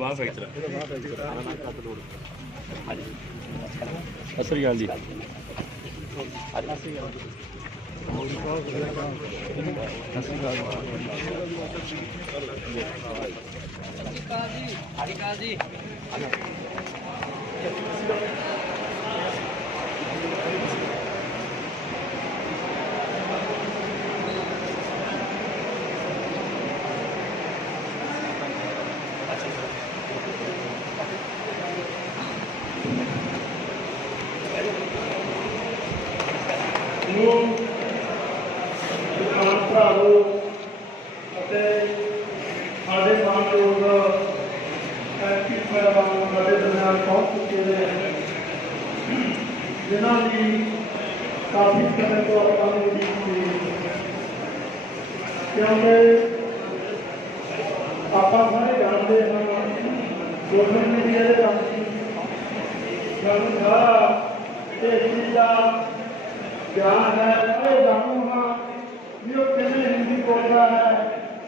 ਬਾਹ ਫ੍ਰੈਕਚਰ ਅਸਰੀ ਗੱਲ ਜੀ जिन्हों की काफ़ी समय तो अपनी क्योंकि आप सारे जानते हैं सोशल मीडिया के सारा इस चीज़ का ज्ञान है सारे जानू हाँ भी वो कितने हिंदी बोलता है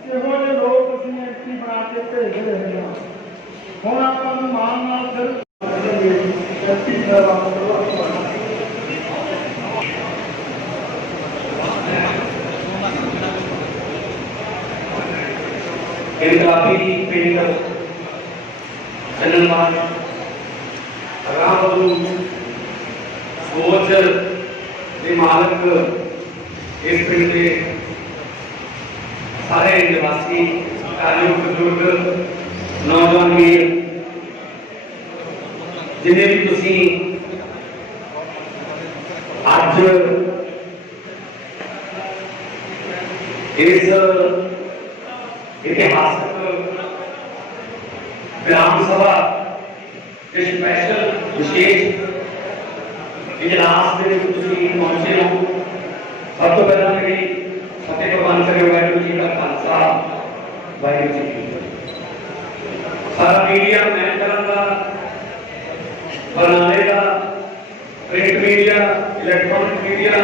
किहो जे लोग उसने एंट्री बना के भेज रहे हैं हम आप मान ना सिर्फ इनकलाबी पिंड सन्नमान रामबलू सोच के मालक इस पिंड के सारे निवासी कार्य बुजुर्ग नौजवान वीर जिन्हें भी तुसी अज इस इतिहासक ग्राम सभा के स्पेशल विशेष इजलास के पहुंचे हो। सब तो पहला मेरी फतेह प्रवान करे वाहिगुरू जी का खालसा वाहिगुरू जी की सारा मीडिया मैं करांगा बनाने का print media electronic media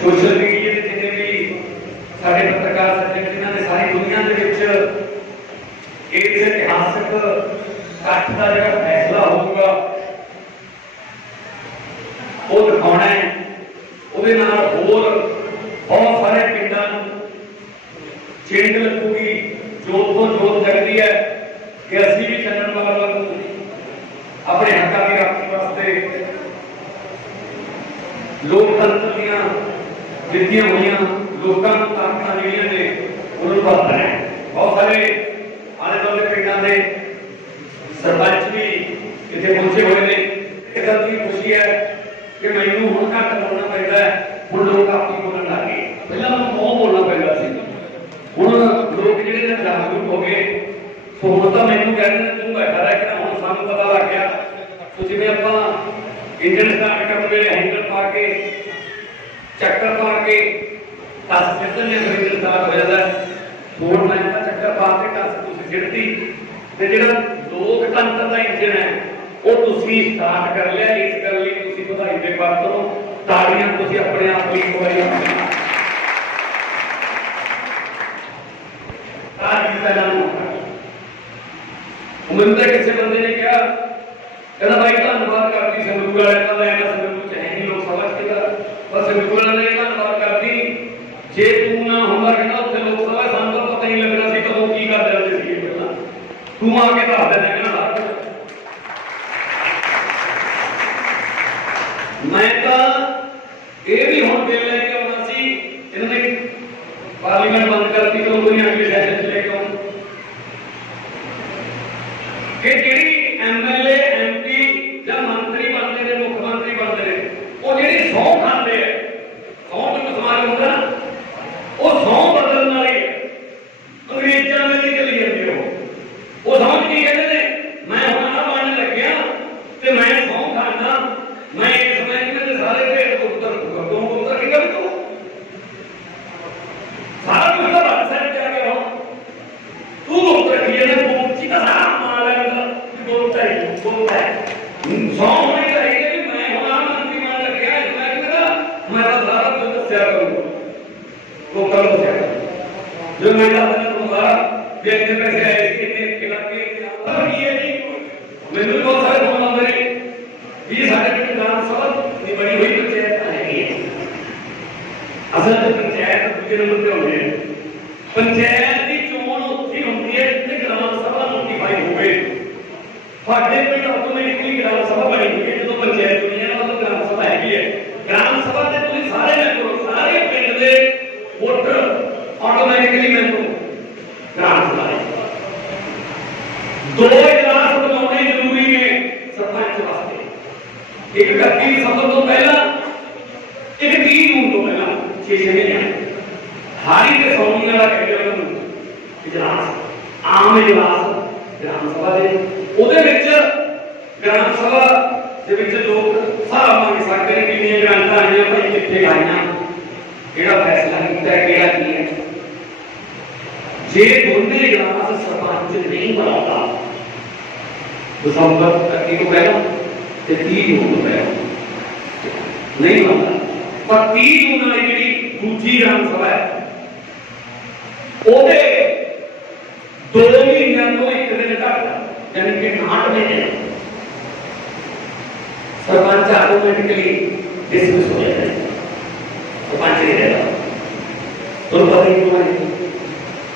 social media के जितने भी सारे पत्रकार सज्जन जिन्होंने सारी दुनिया के इस इतिहासक कट का जो फैसला होगा वो दिखाना है होर बहुत सारे पिंडों चिंड लगूगी जोत को जोत जगती है कि असी भी चंदन बाबा को अपने हकों की राखी वास्ते लोकतंत्र दियां दित्तियां हुई लोगों को ताकत जीवियां ने उन्होंने बदलना है। बहुत सारे आले दुआले पिंडों के सरपंच भी इतने पहुंचे हुए हैं। इस गल की खुशी है कि मैनू हुण घट बोलना पैंदा है, हुण लोग आपकी बोलण लग गए। पहला मैं बहुत बोलना पैंदा सी, हुण लोग जिहड़े जागरूक हो गए। सो हुण तां मैनू कहंदे ने तूं बैठा रह के हुण सानू पता लग गया। तो जिवें आपां इंजन स्टार्ट करन वेले हैंडल पा के चक्कर पा के टस सिੱਧਣ ਨੇ इंजन स्टार्ट हो जाता है। हुण मैं तां चक्कर पा के टस तुसीं सिੱਧੀ ते जिहड़ा लोकतंत्र दा इंजन है वो तुसीं स्टार्ट कर लिया। इस गल लई तुसीं ਵਧਾਈ ਦੇ ਪਾਤਰ हो। ताड़ियां तुसीं अपने आप ਲਈ खवाइयां आज पहला उमंदे किसी बंदे ने कहा कहना भाई धन्यवाद करती संगरूर वाले का मैं संगरूर च है नहीं लोग समझ के पर संगरूर वाले ने धन्यवाद करती जे तू ना हुंदा कहना उत्थे लोक सभा सानू पता ही लगना सी कदों की कर देंदे सी पहला तू आके दस दे कहना मैं तो ये भी हुण बिल लेके आउणा सी इन्होंने पार्लीमेंट बंद करती तो कोई अगले सैशन च लेके आऊं कि जिहड़ी एमएलए एमपी या मंत्री बनते हैं मुख्यमंत्री बनते हैं वो जिहड़ी सौं खाते हैं सौं जो समाज होता ना वो सौं बदलने वाली अंग्रेजों में नहीं चली जाती वो समझ की कहते हैं मैं हुण आ बनने लग गया ते मैं सौं खाना मैं इस महकमे के सारे भेड़ को उत्तर की कर दूं सारा कुछ तो बात साइड पे आ गया हो तू उत्तर किए ना पूछी का सारा माल है बोलता है सौ नहीं रहेगा कि मैं हूं मंत्री मान लग गया इसमें मेरा मैं तो सारा कुछ दस्या करूंगा वो करो क्या जो मैं आपने तुम्हारा देखने पैसे आए कितने इलाके ਕੀ ਹੈ ਜੀ, ਮੈਨੂੰ ਬਹੁਤ ਸਾਰੇ ਫੋਨ ਆਉਂਦੇ ਨੇ ਵੀ ਸਾਡੇ ਪਿੰਡ ਗ੍ਰਾਮ ਸਭਾ ਦੀ ਬਣੀ ਹੋਈ ਪੰਚਾਇਤ ਹੈਗੀ ਹੈ। ਅਸਲ ਵਿੱਚ ਪੰਚਾਇਤ ਦੂਜੇ ਨੰਬਰ ਤੇ ਆਉਂਦੀ ਹੈ। ਪੰਚਾਇਤ ਦੀ ਚੋਣ ਉੱਥੇ ਹੁੰਦੀ ਹੈ ਜਿੱਥੇ ਗ੍ਰਾਮ ਸਭਾ ਨੋਟੀਫਾਈ ਹੋਵੇ। ਤੁਹਾਡੇ ਪਿੰਡ ਆਟੋਮੈਟਿਕਲੀ ਗ੍ਰਾਮ ਸਭਾ ਬਣੀ ਹੋਈ ਹੈ। ਜਦੋਂ ਪੰਚਾਇਤ ਚੁਣੀ ਹੈ ਮਤਲਬ ਗ੍ਰਾਮ ਸਭਾ ਹੈਗੀ ਹੈ। ਗ੍ਰਾਮ ਸਭਾ ਤੇ ਤੁਸੀਂ ਸਾਰੇ ਮੈਂਬਰ, ਸਾਰੇ ਪਿੰਡ ਦੇ ਵੋਟਰ ਆਟੋਮੈਟਿਕਲੀ ਮੈਂਬਰ ਗ੍ਰਾਮ ਸਭਾ ਦੇ। ਦੋ ਇਜਲਾਸ ਬਣਾਉਣੇ ਜ਼ਰੂਰੀ ਨੇ ਸਰਪੰਚ ਵਾਸਤੇ। ਇੱਕ 31 ਦਸੰਬਰ ਤੋਂ ਪਹਿਲਾਂ, ਇੱਕ 30 ਜੂਨ ਤੋਂ ਪਹਿਲਾਂ, 6 ਮਹੀਨੇ ਹਾਰੀ ਤੇ ਸੌਣੀ ਵਾਲਾ ਕਹਿੰਦੇ ਉਹਨਾਂ ਨੂੰ ਇਜਲਾਸ, ਆਮ ਇਜਲਾਸ ਗ੍ਰਾਮ ਸਭਾ ਦੇ। ਉਹਦੇ ਵਿੱਚ ਗ੍ਰਾਮ ਸਭਾ ਦੇ ਵਿੱਚ ਲੋਕ ਹਿਸਾਬ ਮੰਗ ਸਕਦੇ ਨੇ ਕਿੰਨੀਆਂ ਗ੍ਰਾਂਟਾਂ ਆਈਆਂ, ਭਾਈ ਕਿੱਥੇ ਆਈਆਂ, ਕਿਹੜਾ ਫੈਸਲਾ ਕੀਤਾ, ਕਿਹੜਾ ਕੀ ਹੈ। ਜੇ ਦੋਨੇ ਇਜਲਾਸ ਸਰਪੰਚ ਨਹੀਂ ਬਣਾਉਂਦਾ ਦਸੰਬਰ 31 ਤੋਂ ਪਹਿਲਾਂ ਤੇ 30 ਜੂਨ ਤੋਂ ਪਹਿਲਾਂ ਨਹੀਂ ਬਣਦਾ, ਪਰ 30 ਜੂਨ ਵਾਲੀ ਜਿਹੜੀ ਦੂਜੀ ਗ੍ਰਾਮ ਸਭਾ ਹੈ ਉਹਦੇ 2 ਮਹੀਨਿਆਂ ਤੋਂ 1 ਦਿਨ ਘੱਟ ਯਾਨੀ ਕਿ 8 ਮਹੀਨੇ ਸਰਪੰਚ ਆਟੋਮੈਟਿਕਲੀ ਡਿਸਮਿਸ ਹੋ ਜਾਂਦਾ ਹੈ। ਸਰਪੰਚ ਨਹੀਂ ਰਹਿੰਦਾ। ਤੁਹਾਨੂੰ ਪਤਾ ਹੀ ਨਹੀਂ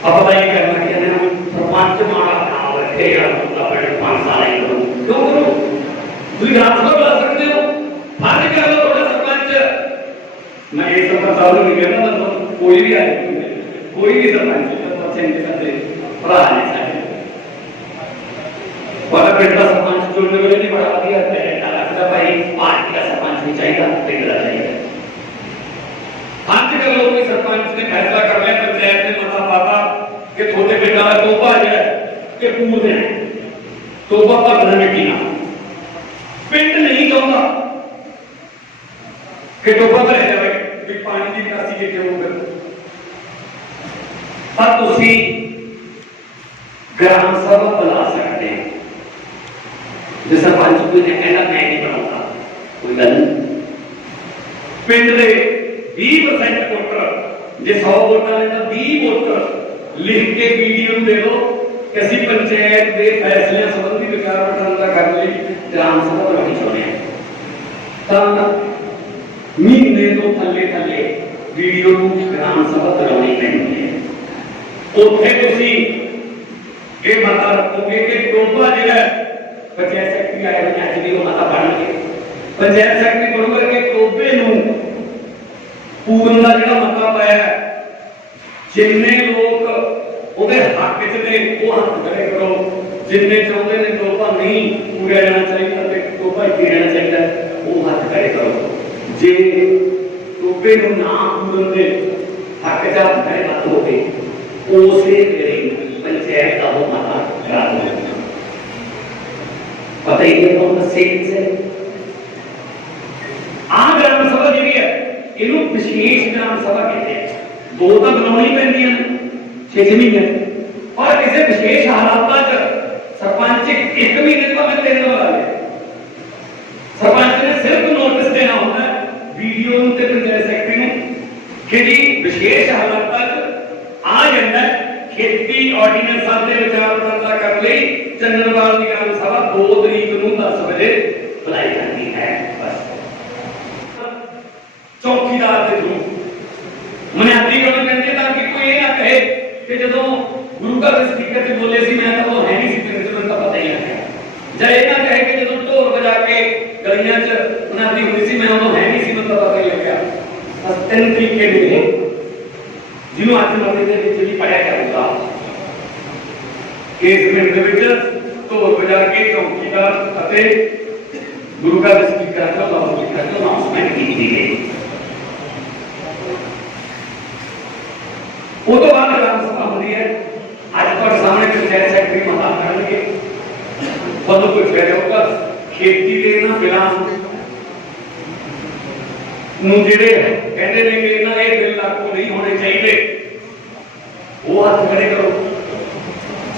ਆਪਾਂ ਇਹ ਕਰਨਾ ਕਿ ਇਹਨਾਂ ਨੂੰ ਸਰਪੰਚ ਮਾੜਾ ਨਾ ਰੱਖੇ ਜਾਂ ਆਪਣੇ 5 ਸਾਲ ਹੀ ਕਰੋ। ਕਿਉਂ ਕਰੋ? ਤੁਸੀਂ ਗ੍ਰਾਮ ਸਭਾ ਬੁਲਾ ਸਕਦੇ ਹੋ, ਫਰਜ਼ ਕਰ ਲਓ ਤੁਹਾਡਾ ਸਰਪੰਚ। ਮੈਂ ਇਹ ਸਰਪੰਚ ਸਾਹਿਬ ਨੂੰ ਨਹੀਂ ਕਹਿੰਦਾ, ਕੋਈ ਵੀ ਆਏ, ਕੋਈ ਵੀ ਸਰਪੰਚ ਚੰਗੇ ਸਾਡੇ ਭਰਾ ਨੇ ਸਾਡੇ ਵਾਲਾ ਪਿੰਡ ਦਾ ਸਰਪੰਚ ਚੁਣਨ ਵੇਲੇ ਨਹੀਂ ਬੜਾ ਵਧੀਆ ਲੱਗਦਾ, ਭਾਈ ਪਾਰਟੀ ਦਾ ਸਰਪੰਚ ਨਹੀਂ ਚਾਹੀਦਾ, ਪਿੰਡ ਦਾ ਚਾਹੀਦਾ। ਅੱਜ ਕੱਲ੍ਹ ਲੋਕ ਵੀ ਸਰਪੰਚ ਨੇ ਫੈਸਲਾ ਕਰ ਲਿਆ, ਪੰਚਾਇਤ ਨੇ ਮਤਾ ਪਾਤਾ ਕਿ ਤੁਹਾਡੇ ਪਿੰਡ ਵਾਲਾ ਟੋਭਾ ਜਿਹੜਾ ਕਿ ਪੂਰ ਦੇਣਾ, ਟੋਭਾ ਭਰਨਾ ਮਿੱਟੀ ਨਾਲ। ਪਿੰਡ ਨਹੀਂ ਚਾਹੁੰਦਾ ਕਿ ਟੋਭਾ ਭਰਿਆ ਜਾਵੇ, ਵੀ ਪਾਣੀ ਦੀ ਨਿਕਾਸੀ ਕਿੱਥੇ ਹੋਊਗਾ। ਪਰ ਤੁਸੀਂ ਗ੍ਰਾਮ ਸਭਾ ਬੁਲਾ ਸਕਦੇ ਹੋ। ਜੇ ਸਰਪੰਚ ਕੋਈ ਨੇ ਕਹਿੰਦਾ ਮੈਂ ਨਹੀਂ ਬਣਾਉਂਦਾ, ਕੋਈ ਗੱਲ ਨਹੀਂ। ਪਿੰਡ ਦੇ 20% ਵੋਟਰ, ਜੇ 100 ਵੋਟਾਂ ਨੇ ਤਾਂ 20 ਵੋਟਰ ਲਿਖ ਕੇ ਵੀਡੀਓ ਨੂੰ ਦੇ ਦਿਓ ਕਿ ਅਸੀਂ ਪੰਚਾਇਤ ਦੇ ਫੈਸਲਿਆਂ ਸੰਬੰਧੀ ਵਿਚਾਰ ਵਟਾਂਦਰਾ ਕਰਨ ਲਈ ਗ੍ਰਾਮ ਸਭਾ ਬਣਾਉਣੀ ਚਾਹੁੰਦੇ ਹਾਂ। ਤਾਂ ਮਹੀਨੇ ਤੋਂ ਥੱਲੇ ਵੀਡੀਓ ਨੂੰ ਗ੍ਰਾਮ ਸਭਾ ਕਰਾਉਣੀ ਪੈਂਦੀ ਹੈ। ਉੱਥੇ ਤੁਸੀਂ ਇਹ ਮਤਾ ਰੱਖੋਗੇ ਕਿ ਟੋਭਾ ਜਿਹੜਾ ਪੰਚਾਇਤ ਸੈਕਟਰੀ ਆਏ ਨੇ ਅੱਜ ਵੀ ਉਹ ਮਤਾ ਪੜ੍ਹਨਗੇ। ਪੰਚਾਇਤ ਸੈਕਟਰੀ ਬਣੂਗਾ ਕਿ ਟੋਭੇ ਨੂੰ ਪੂਰਨ ਦਾ ਜਿਹੜਾ ਮਤਾ ਪਾਇਆ, ਜਿੰਨੇ ਲੋਕ ਉਹਦੇ ਹੱਕ 'ਚ ਨੇ ਉਹ ਹੱਥ ਖੜੇ ਕਰੋ। ਜਿੰਨੇ ਚਾਹੁੰਦੇ ਨੇ ਟੋਭਾ ਨਹੀਂ ਪੂਰਿਆ ਜਾਣਾ ਚਾਹੀਦਾ ਤੇ ਟੋਭਾ ਹੀ ਰਹਿਣਾ ਚਾਹੀਦਾ, ਉਹ ਹੱਥ ਖੜੇ ਕਰੋ। ਜੇ ਟੋਭੇ ਨੂੰ ਨਾ ਪੂਰਨ ਦੇ ਹੱਕ 'ਚ ਹੱਥ ਖੜੇ ਨਾ ਹੋਵੇ, ਉਸੇ ਵੇਲੇ ਪੰਚਾਇਤ ਦਾ ਉਹ ਮਤਾ ਕਰਾ ਦਿਓ। ਪਤਾ ਹੀ ਨਹੀਂ ਕੌਣ ਸੇਠ ਹੈ। ਆਹ ਗ੍ਰਾਮ ਸਭਾ ਜਿਹੜੀ ਹੈ ਇਹਨੂੰ ਵਿਸ਼ੇਸ਼ ਗ੍ਰਾਮ ਸਭਾ ਕਹਿੰਦੇ ਆ। ਦੋ ਤਾਂ ਬਣਾਉਣੀ ਪੈਂਦੀਆਂ ਨੇ 6 ਮਹੀਨੇ, ਔਰ ਕਿਸੇ ਵਿਸ਼ੇਸ਼ ਹਾਲਾਤਾਂ 'ਚ ਸਰਪੰਚ 1 ਮਹੀਨੇ ਤੋਂ ਮੈਂ 3 ਵਾਰ ਆ ਗਿਆ। ਸਰਪੰਚ ਨੇ ਸਿਰਫ ਨੋਟਿਸ ਦੇਣਾ ਹੁੰਦਾ ਵੀਡੀਓ ਨੂੰ ਤੇ ਪੰਚਾਇਤ ਸੈਕਟਰੀ ਨੂੰ ਕਿ ਜੀ ਵਿਸ਼ੇਸ਼ ਹਾਲਾਤਾਂ 'ਚ ਆ ਜਾਂਦਾ ਖੇਤੀ ਆਰਡੀਨੈਂਸ ਦੇ ਵਿਚਾਰ ਵਟਾਂਦਰਾ ਕਰਨ ਲਈ ਚੰਨਣਵਾਲ ਦੀ ਗ੍ਰਾਮ ਸਭਾ 2 ਤਰੀਕ ਨੂੰ 10 ਵਜੇ ਬੁਲਾਈ ਜਾਂਦੀ ਹੈ। ਬਸ ਚੌਕੀਦਾਰ ਦੇ ਥਰੂ ਮਨਿਆਦੀ ਗੱਲ ਕਹਿੰਦੇ ਤਾਂ ਕਿ ਕੋਈ ਇਹ ਨਾ ਕਹੇ ਕਿ ਜਦੋਂ ਗੁਰੂ ਘਰ ਦੇ ਸਪੀਕਰ ਤੇ ਬੋਲੇ ਸੀ ਮੈਂ ਤਾਂ ਉਹ ਹੈ ਨਹੀਂ ਸੀ, ਤੇ ਮੈਨੂੰ ਤਾਂ ਪਤਾ ਹੀ ਨਹੀਂ। ਜਾਂ ਇਹ ਨਾ ਕਹੇ ਕਿ ਜਦੋਂ ਢੋਲ ਵਜਾ ਕੇ ਗਲੀਆਂ 'ਚ ਮਨਿਆਦੀ ਹੋਈ ਸੀ ਮੈਂ ਉਹ ਹੈ ਨਹੀਂ ਸੀ, ਮੈਨੂੰ ਤਾਂ ਪਤਾ ਹੀ ਲੱਗਿਆ। ਬਸ 3 ਤਰੀਕੇ ਨੇ ਜਿਹਨੂੰ ਅੱਜ ਮਤੇ ਦੇ ਵਿੱਚ ਵੀ ਪੜਿਆ ਕਰੂਗਾ। ਇਸ ਪਿੰਡ ਦੇ ਵਿੱਚ ਢੋਲ ਵਜਾ ਕੇ ਚੌਕੀਦਾਰ ਅਤੇ ਗੁਰੂ ਘਰ ਦੇ ਸਪੀਕਰ ਦਾ ਅਨਾਉਂਸਮੈਂਟ ਕੀਤੀ ਗਈ। ਉਹ ਤੋਂ ਬਾਅਦ ਗ੍ਰਾਮ ਸਭਾ ਹੁੰਦੀ ਹੈ। ਅੱਜ ਤੁਹਾਡੇ ਸਾਹਮਣੇ ਪੰਚਾਇਤ ਸੈਕਟਰੀ ਮਤਾ ਕਰਨਗੇ, ਤੁਹਾਨੂੰ ਪੁੱਛਿਆ ਜਾਊਗਾ ਖੇਤੀ ਦੇ ਇਹਨਾਂ ਬਿਲਾਂ ਨੂੰ ਜਿਹੜੇ ਕਹਿੰਦੇ ਨੇ ਕਿ ਇਹਨਾਂ ਇਹ ਬਿੱਲ ਲਾਗੂ ਨਹੀਂ ਹੋਣੇ ਚਾਹੀਦੇ, ਉਹ ਹੱਥ ਖੜੇ ਕਰੋ।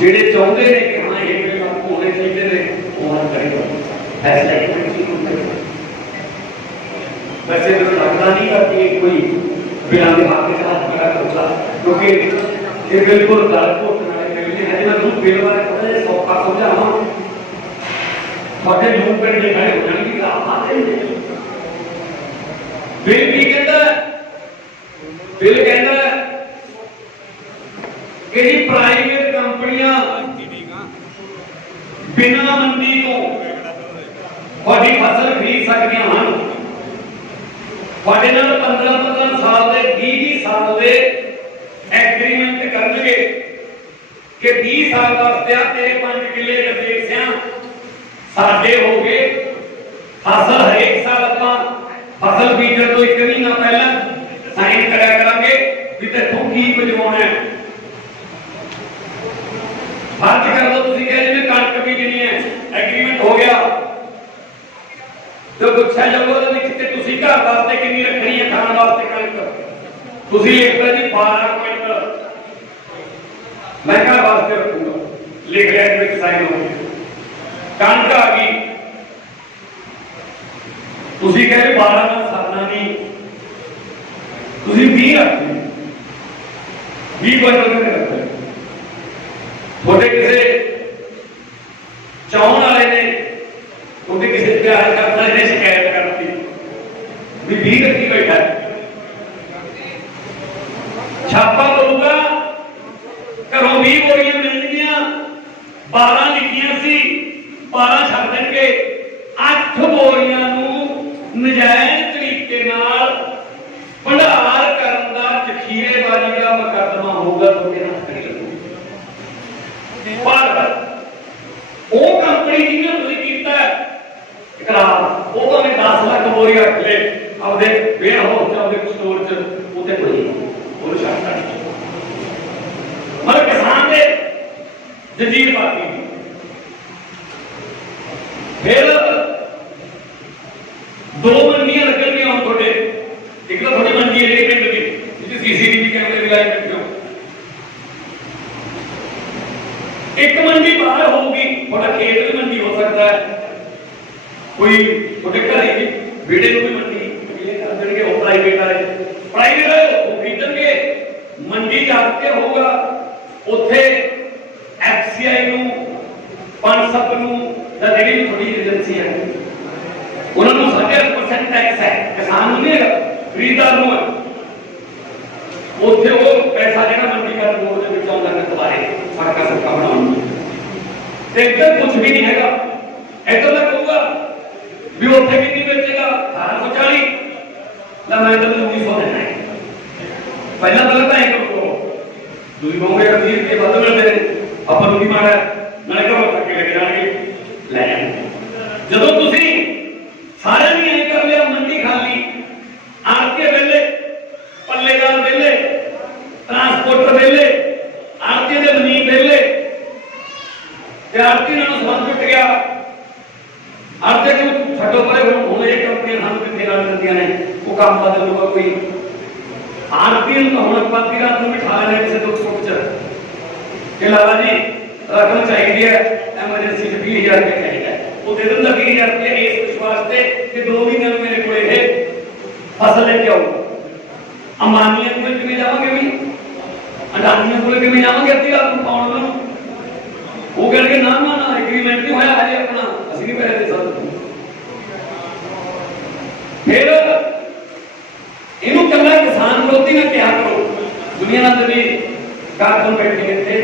ਜਿਹੜੇ ਚਾਹੁੰਦੇ ਨੇ ਕਿ ਹਾਂ ਇਹ ਬਿੱਲ ਲਾਗੂ ਹੋਣੇ ਚਾਹੀਦੇ ਨੇ, ਉਹ ਹੱਥ ਖੜੇ ਕਰੋ। ਫੈਸਲਾ ਇੱਕ ਵੈਸੇ ਮੈਨੂੰ ਲੱਗਦਾ ਨਹੀਂ ਕਿ ਕੋਈ ਬਿਲਾਂ ਦੇ ਹੱਕ 'ਚ ਹੱਥ ਖੜਾ ਕਰੂਗਾ, ਕਿਉਂਕਿ ਇਹ ਬਿਲਕੁਲ ਗਲਤ ਘੋਸ਼ਣਾ ਹੈ। बिल बारे थोड़ा जिहा सौखा समझावां तुहाडे मूंह पिंड खड़े हो जाणगे कि आह बिल की कहता बिल कहता कि जी प्राइवेट कंपनियां बिना मंडी तो तुहाडी फसल खरीद सकदियां हन तुहाडे नाल 15 साल दे 20 साल दे एग्रीमेंट करनगे कि 20 साल वास्ते आ तेरे 5 किले रजेक सिया साडे हो गए फसल हरेक साल आपां फसल बीजण तो 1 महीना पहला साइन करया करांगे भी तेथों की बजवाउणा है फर्ज कर लो तुसीं कह जिवें कणक बीजणी है एग्रीमेंट हो गया तो पुछया जाऊगा ਉਹਦੇ ਵਿੱਚ ਤੇ ਤੁਸੀਂ ਘਰ ਵਾਸਤੇ ਕਿੰਨੀ ਰੱਖਣੀ ਹੈ ਖਾਣ ਵਾਸਤੇ ਕਣਕ ਤੁਸੀਂ ਲਿਖਦਾ ਜੀ 12 ਕੁਇੰਟਲ मैं घर वास्ते रखूंगा लिख लिया साइन हो गया कणक आ गई तुसी कह रहे 12 का सरना नहीं तुसी 20 रखते 20 क्विंटल रखते थोड़े किसी चाहने वाले ने थोड़े किसी प्यार करने वाले ने शिकायत करती भी 20 रखी बैठा है छापा पड़ूगा घरों 20 बोरियां मिलनियां 12 लिखियां सी 12 छड़ देंगे 8 बोरियां नजायज तरीके नाल भंडार करन दा जखीरेबाजी का मुकदमा होगा तो पर वो कंपनी जिन्हें तुसीं कीता इकरार वो भावें 10 लाख बोरी रख ले आपदे वेयर हाउस च आपदे स्टोर च उत्ते कोई और छड़ मतलब किसान दे जंजीर पाती फिर 2 मंडियां लगणगियां हुण तुहाडे एक तो थोड़ी मंडी है पिंड दी जिसे सीसीटीवी कैमरे लगाए बैठे हो एक मंडी बाहर होगी थोड़ा खेत भी मंडी हो सकता है कोई थोड़े घर ही बेड़े को भी मंडी ये कर देंगे वो प्राइवेट वाले वो खरीदेंगे मंडी जाके होगा ਉੱਥੇ ਐਫਸੀਆਈ ਨੂੰ ਪੰਸਪ ਨੂੰ ਜਾਂ ਜਿਹੜੀ ਥੋੜੀ ਏਜੰਸੀ ਹੈ ਉਹਨਾਂ ਨੂੰ 8% ਟੈਕਸ ਹੈ ਕਿਸਾਨ ਨੂੰ ਨਹੀਂ ਹੈਗਾ ਖਰੀਦਦਾਰ ਨੂੰ ਹੈ ਉੱਥੇ ਉਹ ਪੈਸਾ ਜਿਹੜਾ ਮੰਡੀ ਕਰ ਬੋਰਡ ਦੇ ਵਿੱਚ ਆਉਂਦਾ ਹੈ ਦੁਬਾਰੇ ਸੜਕਾਂ ਬਣਾਉਣ ਨੂੰ ਤੇ ਇੱਧਰ ਕੁਝ ਵੀ ਨਹੀਂ ਹੈਗਾ ਇੱਧਰ ਮੈਂ ਕਹੂੰਗਾ ਵੀ ਉੱਥੇ ਕਿੰਨੀ ਵੇਚੇਗਾ 1840 ਨਾ ਮੈਂ ਤਾਂ 1900 ਦੇਣਾ ਹੈ ਪਹਿਲਾਂ ਤਾਂ ਇਹ ਕਰੋ दूरी होंगे अमीर के बद मिलते हैं अपन नहीं मारा नाले घरों तक लेके जाएंगे ले जदों तुसी सारे ने यही कर लिया मंडी खाली आरती वेले पल्लेदार वेले ट्रांसपोर्टर वेले आरती दे मनी वेले ते आरती नाल संबंध टुट गया आरती को छड्डो परे हुण ये कंपनी हम किथे लड़ दिंदियां ने वो काम बदल लूगा कोई आरती हुण पाती रात में बिठा लेना किसी दुख सुख च कि लाला जी रकम चाहिए है एमरजेंसी 20,000 रुपये चाहिए वो दे दूंगा 20,000 रुपये इस विश्वास से कि 2 महीने में मेरे को फसल लेके आओ अंबानिया को किमें जावांगे भी अडानिया को किमें जावांगे अद्धी रात को पाउण ਨੂੰ वो कहणगे ना ना ना एग्रीमेंट नहीं होया हजे अपना असि नहीं पैसे दे सकते फिर इन्हों कला किसान विरोधी ने क्या करो दुनिया में भी कारकुन बैठे थे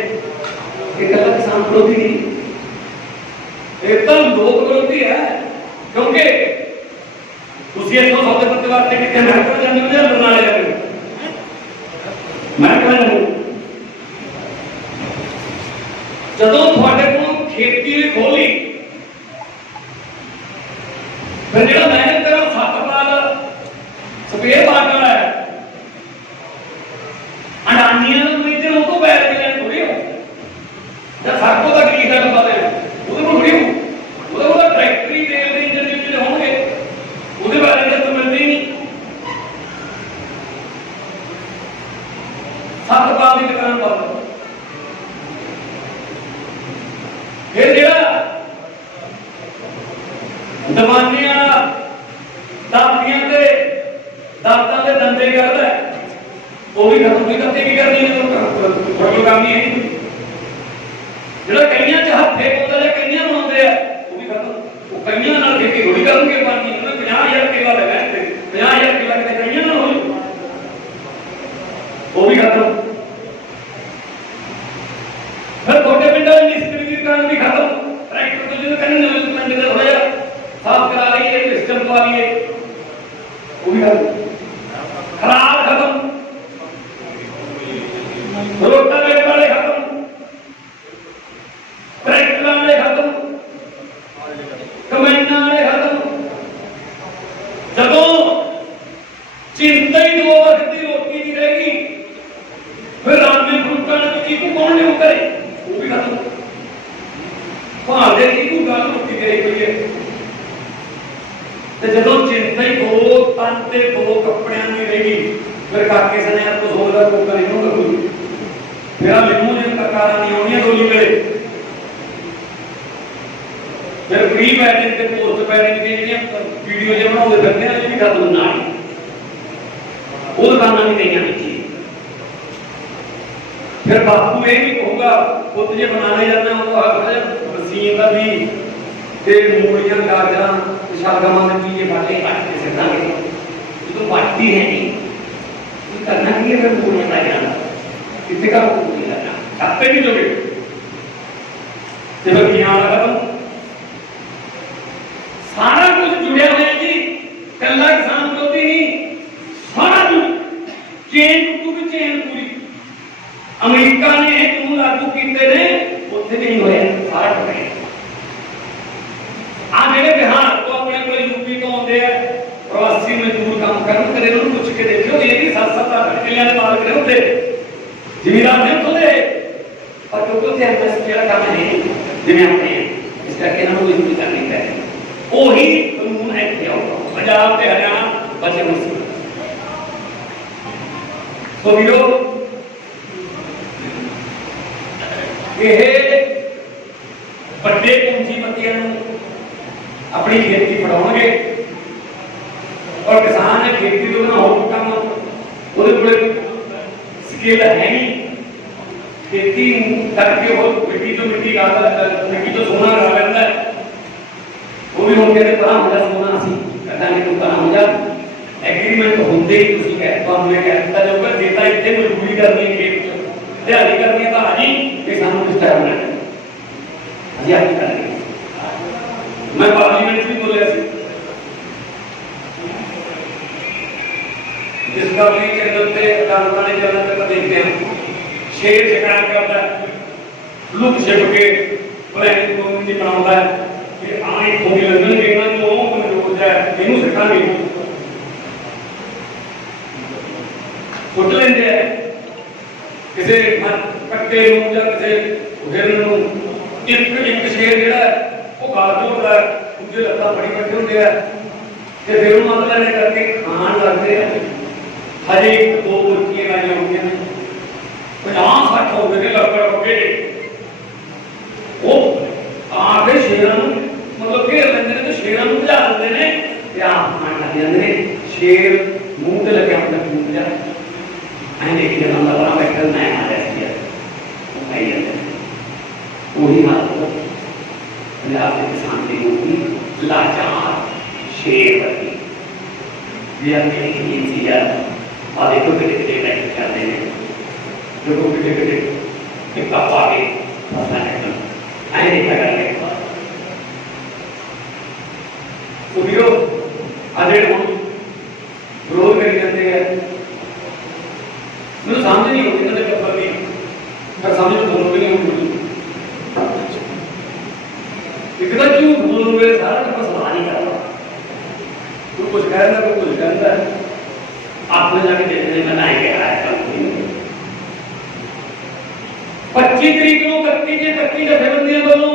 ये कला किसान विरोधी नहीं ये तो लोक विरोधी है क्योंकि उसी इतों सौदे पत्ते वास्ते कितने महत्व जाने में लड़ना जाते मैं कहना जदों थोड़े को खेती ने खोली फिर जो मेहनत करो 7 साल स्पेयर पार्ट है अडानिया खरीदे वो तो बैठ के थोड़ी हो जब साको तक की गल बात है वो थोड़ी हो वो ट्रैक्टरी तेल के इंजन जितने होंगे उसके बारे में तो मिलती नहीं 7 साल की दुकान बंद फिर जेड़ा दवानिया दातियां ते दाता के धंधे करता है वो भी खत्म नहीं करते की करनी है तो करनी है ਜਿਹੜਾ ਕਈਆਂ 'ਚ ਹੱਥੇ ਪਾਉਂਦਾ ਜਾਂ ਕਈਆਂ ਬਣਾਉਂਦੇ ਆ ਉਹ ਵੀ ਖਤਮ। ਉਹ ਕਈਆਂ ਨਾਲ ਖੇਤੀ ਥੋੜੀ ਕਰਨਗੇ ਬਾਕੀ ਉਹਨਾਂ 50,000 ਕਿੱਲਾ ਲਗਾ ਤੇ 50,000 ਕਿੱਲਾ ਕਿਤੇ ਕਈਆਂ ਨਾਲ ਹੋ ਜਾਊ ਉਹ ਵੀ ਖਤਮ। ਫਿਰ ਤੁਹਾਡੇ ਪਿੰਡਾਂ ਦੇ ਨਿਸ਼ਚਿਤੀਕਰਨ ਵੀ ਖਤਮ। ਟਰੈਕਟਰ ਤੋਂ ਜਦੋਂ ਕਹਿੰਦੇ ਨੇ ਪਿੰਡ ਦੇ ਹੋਇਆ ਸਾਫ਼ ਕਰਾ ਲਈਏ ਸਿਸਟਮ ਪਾ ਲਈਏ ਉਹ ਵੀ ਖਤਮ। ਖਰਾਬ ਖਤਮ। ਰੋਟਾਵੇਟਰ ਵਾਲੇ ਖਤਮ। ਟਰੈਕਟਰਾਂ ਵਾਲੇ ਖਤਮ। ਕਮਾਈਨਾਂ ਵਾਲੇ ਖਤਮ। ਜਦੋਂ ਚਿੰਤਾ ਹੀ 2 ਵਕਤ ਦੀ ਰੋਟੀ ਦੀ ਰਹੇਗੀ ਫਿਰ ਰਾਮੇ ਫਰੂਟਾਂ ਨੂੰ ਚੀਕੂ ਕੌਣ ਲਿਓ ਕਰੇ ਉਹ ਵੀ ਖਤਮ। ਭਾਵੇਂ ਚੀਕੂ ਗੱਲ ਰੋਟੀ ਦੇ ਰਹੀ ਹੈ ਤੇ ਜਦੋਂ ਚਿੰਤਾ ਹੀ 2 ਤਨ ਤੇ 2 ਕੱਪੜਿਆਂ ਦੀ ਰਹੇਗੀ ਫਿਰ ਕਾਕੇ ਸਨੇ ਆਪ ਤੋਂ ਸੋਚਦਾ ਕੋਕਾ ਨਹੀਂ ਹੋਗਾ ਕੋਈ ਮੇਰਾ ਲਿਮੂ ਨੇ ਕਾਰਾਂ ਨਹੀਂ ਆਉਣੀਆਂ ਡੋਲੀ ਵੇਲੇ ਫਿਰ ਫ੍ਰੀ ਬੈਠੇ ਤੇ ਪੋਸਟ ਪੈਣੇ ਦੀ ਜਿਹੜੀਆਂ ਵੀਡੀਓ ਜੇ ਬਣਾਉਂਦੇ ਫਿਰਦੇ ਆ ਇਹ ਵੀ ਖਤਮ ਨਾ ਉਹ ਦੁਕਾਨਾਂ ਵੀ ਗਈਆਂ ਵਿੱਚ ਫਿਰ ਬਾਪੂ ਇਹ ਵੀ ਕਹੂਗਾ ਪੁੱਤ ਜੇ ਬਣਾਣੇ ਜਾਂਦਾ ਉਹ ਆਖਦਾ ਮਸ਼ੀਨ ਦਾ ਵੀ ਤੇ ਮੂਲੀਆਂ ਗਾਜਰਾਂ ਤੇ ਸ਼ਲਗਮਾਂ ਦੇ ਬੀਜ ਬਾਟੇ ਕੱਟ ਕੇ ਸਿੱਟਾਂਗੇ ਜਦੋਂ ਬਾਟੀ ਹੈ ਨਹੀਂ ਇਹ ਕਰਨਾ ਕੀ ਹੈ ਫਿਰ ਮੂਲੀਆਂ ਦਾ ਜਾਣਾ ਕਿੱਥੇ ਕਾ ਮੂਲੀਆਂ ਦਾ ਖਾਤੇ ਵੀ ਲੋਗੇ ਤੇ ਬਗੀਆਂ ਦਾ ਖਤਮ। ਸਾਰਾ ਕੁਝ ਜੁੜਿਆ ਹੋਇਆ ਜੀ ਕੱਲਾ ਕਿਸਾਨ ਵਿਰੋਧੀ ਨਹੀਂ ਸਾਰਾ ਕੁਝ ਚੇਨ ਟੁੱਟ ਚੇਨ ਪੂਰੀ ਅਮਰੀਕਾ ਨੇ ਇਹ ਕਾਨੂੰਨ ਲਾਗੂ ਕੀਤੇ ਨੇ ਉੱਥੇ ਨਹੀਂ ਹੋਇਆ ਸਾਰਾ ਟੁੱਟਿਆ। ਆ ਜਿਹੜੇ ਬਿਹਾਰ ਤੋਂ ਆਪਣੇ ਕੋਲ ਯੂਪੀ ਤੋਂ ਆਉਂਦੇ ਆ ਪ੍ਰਵਾਸੀ ਮਜ਼ਦੂਰ ਕੰਮ ਕਰਨ ਕਦੇ ਉਹਨੂੰ ਪੁੱਛ ਕੇ ਦੇਖਿਓ ਇਹ ਵੀ 7-7 ਕਿੱਲਿਆਂ ਦੇ ਮਾਲਕ ਨੇ ਹੁੰਦੇ ਜ਼ਿਮੀਦਾਰ ਨੇ ਹੁੰਦੇ ਪਰ ਕਿਉਂਕਿ ਐਮਐਸਪੀ ਵਾਲਾ ਕੰਮ ਨਹੀਂ ਜਿਵੇਂ ਆਪਣੇ ਇਸ ਕਰਕੇ ਇਹਨਾਂ ਨੂੰ ਯੂਪੀ ਕਰਨੀ ਪੈ ਉਹੀ ਕਾਨੂੰਨ ਹੈ ਕਿ ਪੰਜਾਬ ਤੇ ਹਰਿਆਣਾ ਬਚੇ ਮੁਸਲਿਮ ਸੋ ਵੀਰੋ ਇਹ ਵੱਡੇ ਪੂੰਜੀਪਤੀਆਂ ਨੂੰ ਆਪਣੀ ਖੇਤੀ ਫੜਾਉਣਗੇ ਔਰ ਕਿਸਾਨ ਨੇ ਖੇਤੀ ਤੋਂ ਬਿਨਾਂ ਹੋਰ ਕੰਮ ਉਹਦੇ ਕੋਲ ਸਕਿੱਲ ਹੈ ਨਹੀਂ ਖੇਤੀ ਕਰਕੇ ਉਹ ਮਿੱਟੀ ਤੋਂ ਮਿੱਟੀ ਮਿੱਟੀ ਤੋਂ ਸੋਨਾ ਕਰਾ ਲੈਂਦਾ ਹੈ ਉਹ ਵੀ ਹੁਣ ਕਹਿੰਦੇ ਪਰਾਂ ਹੋ ਜਾ ਸੋਨਾ ਅਸੀਂ ਕਦਾਂਗੇ ਤੂੰ ਪਰਾਂ ਹੋ ਜਾ ਐਗਰੀਮੈਂਟ ਹੁੰਦੇ ਹੀ ਤੁਸੀਂ ਕਹਿ ਤੁਹਾਨੂੰ ਇਹ ਕਹਿ ਦਿੱਤਾ ਜਾਊਗਾ ਦੇਤਾ ਇੱਥੇ ਮਜ਼ਦੂਰੀ ਕਰਨੀ ਖੇਤ ਚ ਦਿਹਾੜੀ ਕਰਨੀ ਤਾਂ ਹਾਜੀ ਇਹ ਸਾਨੂੰ ਕਿਸ ਤਰ੍ਹਾਂ ਬਣਾਉਣਾ ਅਸੀਂ ਆਪ ਕਰਾਂਗੇ। ਮੈਂ ਪਾਰਲੀਮੈਂਟ ਵੀ ਬੋਲਿਆ ਸੀ ਜਿਸ ਦਾ ਵੀ ਚੈਨਲ ਤੇ ਅਦਾਲਤਾਂ ਨੇ ਚੱਲਣ ਤੇ ਆਪਾਂ ਦੇਖਦੇ ਹਾਂ ਸ਼ੇਰ ਸ਼ਿਕਾਰ ਕਰਦਾ ਲੁਕ ਛਿਪ ਕੇ ਪਲਾਨ ਨੂੰ ਨਹੀਂ ਬਣਾਉਂਦਾ ਕਿ ਆਏ ਕੋਈ ਲੰਘਣਗੇ ਇਹਨਾਂ ਨੂੰ ਉਹ ਕਮਜ਼ੋਰ ਹੈ ਇਹਨੂੰ ਸਿੱਖਾਂਗੇ ਕੁੱਟ ਲੈਂਦੇ ਆ ਕਿਸੇ ਕੱਟੇ ਨੂੰ ਜਾਂ ਕਿਸੇ ਹਿਰਨ ਨੂੰ ਇੱਕ ਸ਼ੇਰ ਜਿਹੜਾ ਉਹ ਗਾਲ ਜੋੜਦਾ ਦੂਜੇ ਲੱਤਾਂ ਬੜੀ ਵੱਡੇ ਹੁੰਦੇ ਆ ਤੇ ਫਿਰ ਉਹਨੂੰ ਮਤਲਬ ਇਹ ਕਰਕੇ ਖਾਣ ਲੱਗਦੇ ਆ ਹਜੇ 1-2 ਮੁਰਗੀਆਂ ਲਾਈਆਂ ਹੁੰਦੀਆਂ ਨੇ 50-60 ਹੋ ਗਏ ਲੱਕੜ ਹੋ ਗਏ ਉਹ ਆ ਕੇ ਸ਼ੇਰਾਂ ਨੂੰ ਮਤਲਬ ਘੇਰ ਲੈਂਦੇ ਨੇ ਤੇ ਸ਼ੇਰਾਂ ਨੂੰ ਭਜਾ ਦਿੰਦੇ ਨੇ ਤੇ ਆਪ ਖਾਣ ਲੱਗ ਜਾਂਦੇ ਨੇ ਸ਼ੇਰ ਮੂੰਹ ਤੇ ਲੱਗਿਆ ਹੁੰਦਾ ਮੂੰਹ ਜਾ ਐਂ ਦੇਖ ਕੇ ਬੰਦਾ ਬਣਾ ਬੈਠਾ ਮੈਂ ਆ ਰਿਹਾ ਸੀ ਉਹ ਕਹੀ ਜਾਂਦੇ ਉਹੀ ਹਾਲਤ ਪੰਜਾਬ ਦੇ ਕਿਸਾਨ ਦੀ ਹੋਊਗੀ ਲਾਚਾਰ ਸ਼ੇਰ ਵਰਗੀ ਵੀ ਆਪਣੇ ਕੀ ਸੀ ਯਾਰ ਆ ਦੇਖੋ ਕਿਤੇ ਟੈਕ ਕਰਦੇ ਨੇ ਜਦੋਂ ਕਿਤੇ ਇੱਕ ਪਾ ਕੇ ਫਸਣਾ ਹੈ ਐਂ ਦੇਖਿਆ ਕਰਦੇ ਉਹ ਵੀਰੋ ਆ ਜਿਹੜੇ ਹੁਣ ਵਿਰੋਧ ਕਰੀ ਜਾਂਦੇ ਆ ਮੈਨੂੰ ਸਮਝ ਨਹੀਂ ਆਉਂਦੀ ਇਹਨਾਂ ਦੇ ਕੱਪੜ ਦੀ ਪਰ ਸਮਝ ਤੁਹਾਨੂੰ ਵੀ ਨਹੀਂ ਆਉਂਦੀ ਇੱਕ ਤਾਂ ਝੂਠ ਬੋਲੂਗੇ ਸਾਰਾ ਟੱਪਾ ਸਵਾਲ ਨਹੀਂ ਕਰਦਾ ਕੋਈ ਕੁਝ ਕਹਿੰਦਾ ਕੋਈ ਕੁਝ ਕਹਿੰਦਾ आपने जाके देखने में नहीं कह रहा है कल 25 तरीक को 31 जथेबंदियों वालों